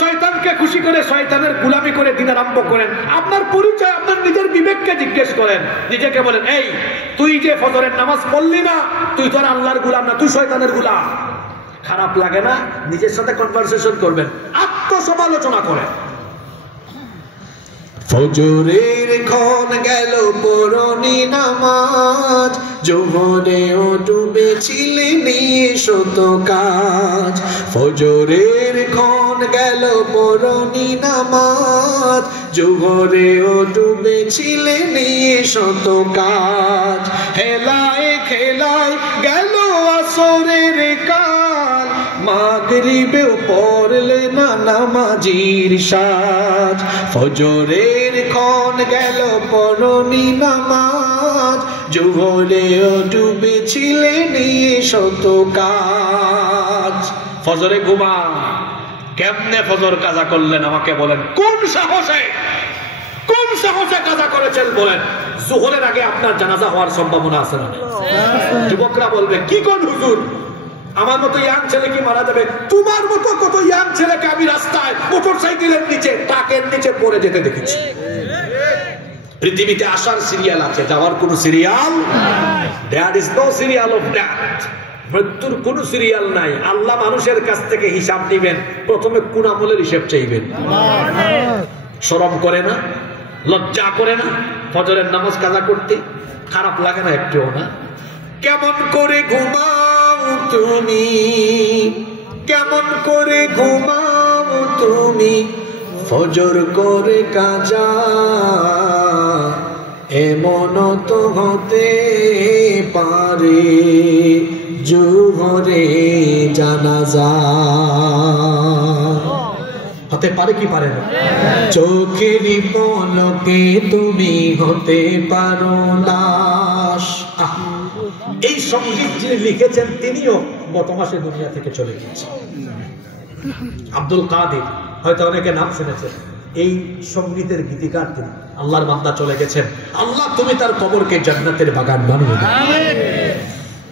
শয়তানকে খুশি করে শয়তানের গোলামি করে দিন আরম্ভ করেন। আপনার পরিচয় আপনার নিজের বিবেককে জিজ্ঞেস করেন, নিজেকে বলেন, এই তুই যে ফজরের নামাজ পড়লি না, তুই তো আল্লাহর গোলাম না, তুই শয়তানের গোলাম। খারাপ লাগে না? নিজের সাথে কনভারসেশন করবেন, আত্মসমালোচনা করেন। ফজরের ক্ষণ গেল পড়নি নামাজ, জোহরেও ডুবেছিলে নিঃশত কাজ। ফজরের ক্ষণ গেল পড়নি নামাজ, জোহরেও ডুবেছিলে নিঃশত কাজ। হেলায় খেলায় গেল আসরের কাল, মাগরিবেও পড়লে না নামাজির সাজ। ফজরের ক্ষণ গেল পড়নি নামাজ, জোহরেও ডুবেছিলে নিঃশত কাজ। ফজরে ঘুমা, কেমনে ফজর কাজা করলেন আমাকে বলেন? কোন সাহসে, কোন সাহসে কাজা করেছেন বলেন? জোহরের আগে আপনার জানাজা হওয়ার সম্ভাবনা আছে না? যুবকরা বলবে, কি কোন হুজুর, আমার মতো ইয়াং ছেলে কি মারা যাবে? তোমার মতো কত ইয়াং ছেলেকে আমি রাস্তায় মোটরসাইকেলের নিচে, ট্রাকের নিচে পড়ে যেতে দেখেছি। পৃথিবীতে আসার সিরিয়াল আছে, যাওয়ার কোন সিরিয়াল নাই। There is no serial of death. মৃত্যুর কোন সিরিয়াল নাই। আল্লাহ মানুষের কাছ থেকে হিসাব নিবেন, প্রথমে কোন আমলের হিসাব চাইবেন। শরম করে না? লজ্জা করে না ফজরের নামাজ কাজা করতে? খারাপ লাগে না একটুও না? কেমন করে ঘুমাও তুমি, কেমন করে ঘুমাও তুমি, ফজর করে কাজা, এমন তো হতে পারে জোহরে জানাজা। হতে পারে কি পারে না? চোখেরই পলকে তুমি হতে পারো লাশ। এই সঙ্গীত যিনি লিখেছেন তিনিও গত মাসে দুনিয়া থেকে চলে গিয়েছেন। আব্দুল কাদের, হয়তো অনেকে নাম শুনেছেন, এই সঙ্গীতের গীতিকার তিনি। আল্লাহর বান্দা চলে গেছেন, আল্লাহ তুমি তার কবরকে জান্নাতের বাগান বানিয়ে দাও।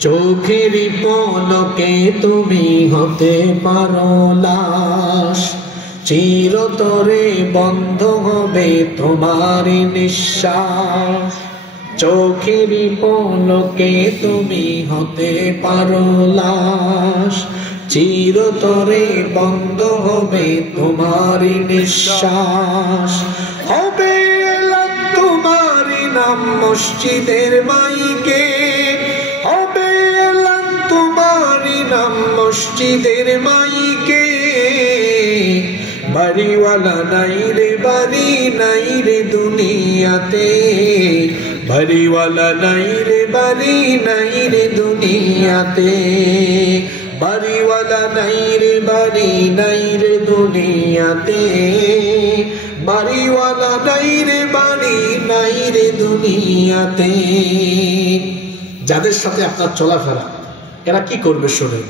চোখের পলকে তুমি হতে পারো লাশ, চিরতরে বন্ধ হবে তোমার নিঃশ্বাস। চোখের পলকে তুমি হতে পারো লাশ, চিরতরে বন্ধ হবে তোমার নিঃশ্বাস। হবে এলান তোমার নাম মসজিদের মাইকে, হবে এলান তোমার নাম মসজিদের মাইকে। বাড়িওয়ালা নাই রে বাড়ি নাই রে দুনিয়াতে, বাড়িওয়ালা নাই রে বাড়ি নাই রে দুনিয়াতে, বাড়িওয়ালা নাই রে বাড়ি নাই রে দুনিয়াতে, বাড়িওয়ালা নাই রে বাড়ি নাই রে দুনিয়াতে। যাদের সাথে আপনার চলাফেরা, এরা কি করবে শুনে।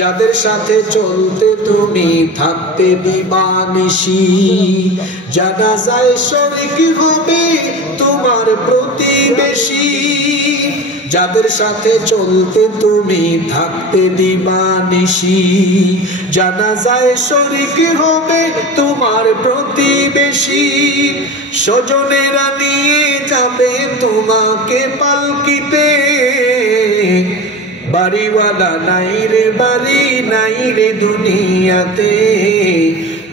যাদের সাথে চলতে তুমি থাকতে দিবানিশি, জানাজায় শরীক হবে তোমার প্রতিবেশী। যাদের সাথে চলতে তুমি থাকতে দিবানিশি, জানাজায় শরীক হবে তোমার প্রতিবেশী। স্বজনেরা নিয়ে যাবে তোমাকে পালকিতে, বাড়িওয়ালা নাই রে বাড়ি নাই রে দুনিয়াতে,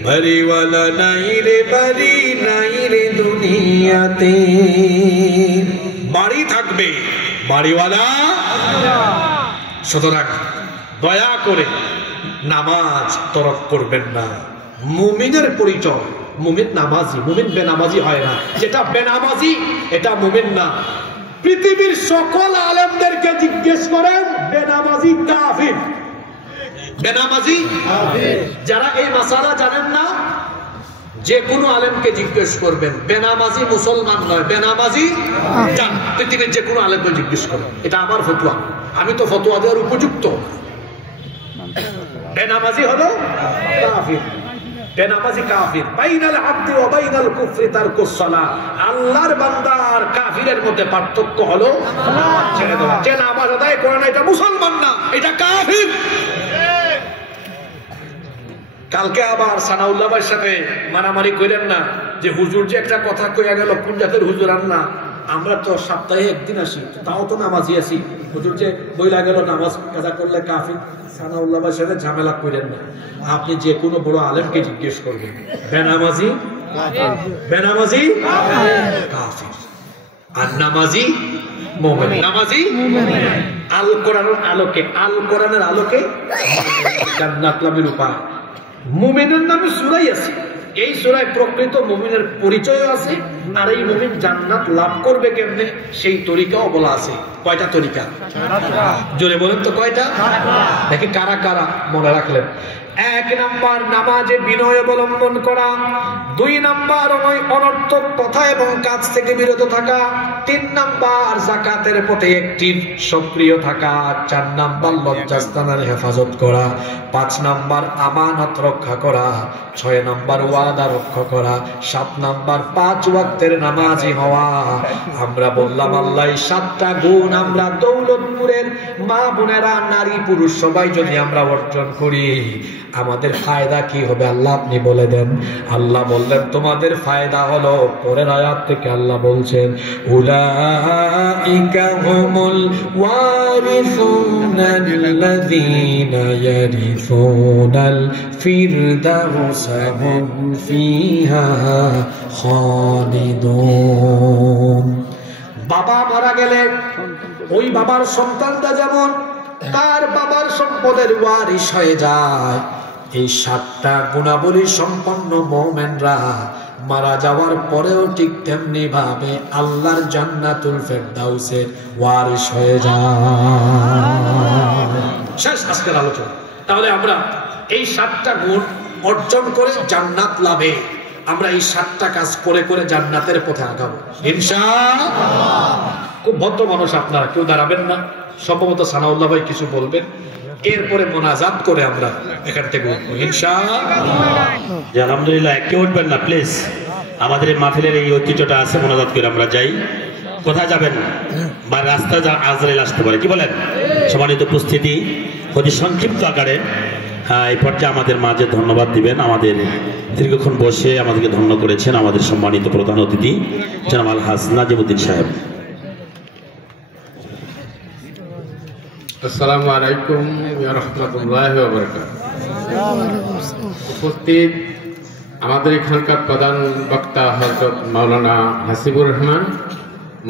বাড়িওয়ালা নাই রে বাড়ি নাই রে দুনিয়াতে। বাড়ি থাকবে, বাড়িওয়ালা। সুতরাং দয়া করে নামাজ তরক করবেন না। মুমিনের পরিচয়, মুমিন নামাজি, মুমিন বেনামাজি হয় না। যেটা বেনামাজি এটা মুমিন না। পৃথিবীর সকল আলেমদেরকে জিজ্ঞেস করেন, বেনামাজি কাফির, বেনামাজি কাফির। যারা এই মাসালা জানেন না, যে কোনো আলেমকে জিজ্ঞেস করবেন, বেনামাজি মুসলমান নয়, বেনামাজি জান। পৃথিবীর যে কোনো আলেমকে জিজ্ঞেস করবেন, এটা আমার ফতোয়া, আমি তো ফতোয়া দেওয়ার উপযুক্ত। বেনামাজি হলো কাফির, বেনামাজি কাফির। বাইনাল আবদি ওয়া বাইনাল কুফরি তারকুস সালাহ। আল্লাহর বান্দা আর কাফিরের মধ্যে পার্থক্য হলো সালাত ছেড়ে দেওয়া। যে নামাজ আদায় করে না এটা মুসলমান না, এটা কাফির। কালকে আবার সানাউল্লাহ ভাইয়ের সাথে মারামারি করেন না যে হুজুর যে একটা কথা কইয়া গেল, কোন জাতের হুজুর আর না, আমরা তো সপ্তাহে একদিন আসি, তাও তো নামাজি আছি। হুজুর যে বইলা গেল নামাজ কাজা করলে কাফির, সানাউল্লাহ ভাইয়ের সাথে ঝামেলা করেন না। আপনি যে কোনো বড় আলেমকে জিজ্ঞেস করবেন, বেনামাজি বেনামাজি কাফির, আর নামাজি মুমিন। নামাজি আল কোরআনের আলোকে, আল কোরআনের আলোকে জান্নাত লাভের উপায়। মুমিনের নামে সূরাই আছে, এই সূরায় প্রকৃত মুমিনের পরিচয় আছে, আর এই মুমিন জান্নাত লাভ করবে কেমনে সেই তরিকাও বলা আছে। কয়টা তরিকা? জোরে বলেন তো কয়টা? দেখি কারা কারা মনে রাখলেন। 1 নাম্বার নামাজে বিনয় অবলম্বন করা, 2 নাম্বার অনর্থক কথা এবং কাজ থেকে বিরত থাকা, 3 নাম্বার যাকাতের পথে অ্যাক্টিভ সক্রিয় থাকা, 4 নাম্বার লজ্জাস্থানের হেফাজত করা, 5 নাম্বার আমানত রক্ষা করা, 6 নাম্বার ওয়াদা রক্ষা করা, 7 নাম্বার 5 ওয়াক্তের নামাজি হওয়া। আমরা বললাম আল্লাহ 7টা গুণ আমরা দৌলতপুরের মা বোনেরা, নারী পুরুষ সবাই যদি আমরা অর্জন করি, আমাদের ফায়দা কি হবে আল্লাহ আপনি বলে দেন। আল্লাহ বললেন তোমাদের ফায়দা হলো, পরের আয়াত থেকে আল্লাহ বলছেন, উলাইকা হুমুল ওয়ারিসুনাল্লাযীনা ইয়ারিসুনাল ফিরদাউসা হুম ফিহা খালিদুন। বাবা মারা গেলে ওই বাবার সন্তানটা যেমন তার বাবার সম্পদের ওয়ারিশ হয়ে যায়, এই 7টা গুণাবলী সম্পন্ন মুমিনরা মারা যাওয়ার পরেও ঠিক তেমনি ভাবে আল্লাহর জান্নাতুল ফেরদাউসের ওয়ারিশ হয়ে যায়। শেষ আজকের আলোচনা। তাহলে আমরা এই 7টা গুণ অর্জন করে জান্নাত লাভে আমরা এই 7টা কাজ করে করে জান্নাতের পথে আগাবো ইনশাআল্লাহ। খুব ভদ্র মানুষ আপনারা, কেউ দাঁড়াবেন না। সম্ভবত সানাউল্লাহ ভাই কিছু বলবেন, এরপরে মোনাজাত করে আমরা এখান থেকে উঠবো ইনশাআল্লাহ। আলহামদুলিল্লাহ, কেউ উঠবেন না প্লিজ। আমাদের এই মাহফিলের এই ঐতিহ্যটা আছে, মোনাজাত করে আমরা যাই। কোথায় যাবেন? বা রাস্তায় আজরাইল আসতে পারে, কি বলেন? সম্মানিত উপস্থিতি, অতি সংক্ষিপ্ত আকারে এই পর্যায়ে আমাদের মাঝে ধন্যবাদ দিবেন। আমাদের দীর্ঘক্ষণ বসে আমাদেরকে ধন্য করেছেন আমাদের সম্মানিত প্রধান অতিথি জনাব আলহাজ নাজিমউদ্দিন সাহেব। আসসালামু আলাইকুম ওয়া রাহমাতুল্লাহি ওয়া বারাকাতুহু। উপস্থিত আমাদের এখানকার প্রধান বক্তা হযরত মাওলানা হাসিবুর রহমান,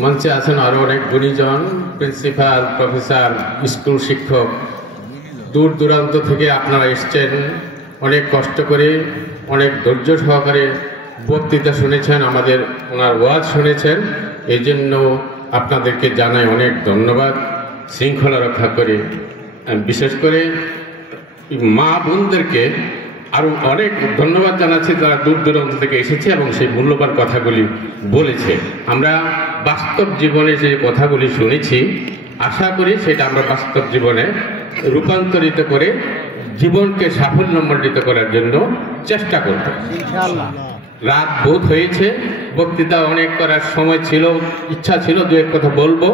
মঞ্চে আছেন আরো অনেক গুণীজন, প্রিন্সিপাল, প্রফেসর, স্কুল শিক্ষক, দূর দূরান্ত থেকে আপনারা এসছেন, অনেক কষ্ট করে, অনেক ধৈর্য সহকারে বক্তৃতা শুনেছেন, আমাদের ওনার ওয়াজ শুনেছেন। এই জন্য আপনাদেরকে জানাই অনেক ধন্যবাদ। শৃঙ্খলা রক্ষা করে, বিশেষ করে মা বোনদেরকে আরও অনেক ধন্যবাদ জানাচ্ছি, যারা দূর দূরান্ত থেকে এসেছে এবং সেই মূল্যবান কথাগুলি বলেছে। আমরা বাস্তব জীবনে যে কথাগুলি শুনেছি, আশা করি সেটা আমরা বাস্তব জীবনে রূপান্তরিত করে জীবনকে সাফল্যমণ্ডিত করার জন্য চেষ্টা করব। রাত বহুত হয়েছে, বক্তৃতা অনেক করার সময় ছিল, ইচ্ছা ছিল দু এক কথা বলবো,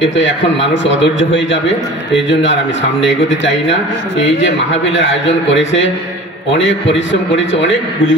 কিন্তু এখন মানুষ অধৈর্য হয়ে যাবে, এই জন্য আর আমি সামনে এগোতে চাই না। এই যে মাহফিলের আয়োজন করেছে, অনেক পরিশ্রম করেছে, অনেকগুলি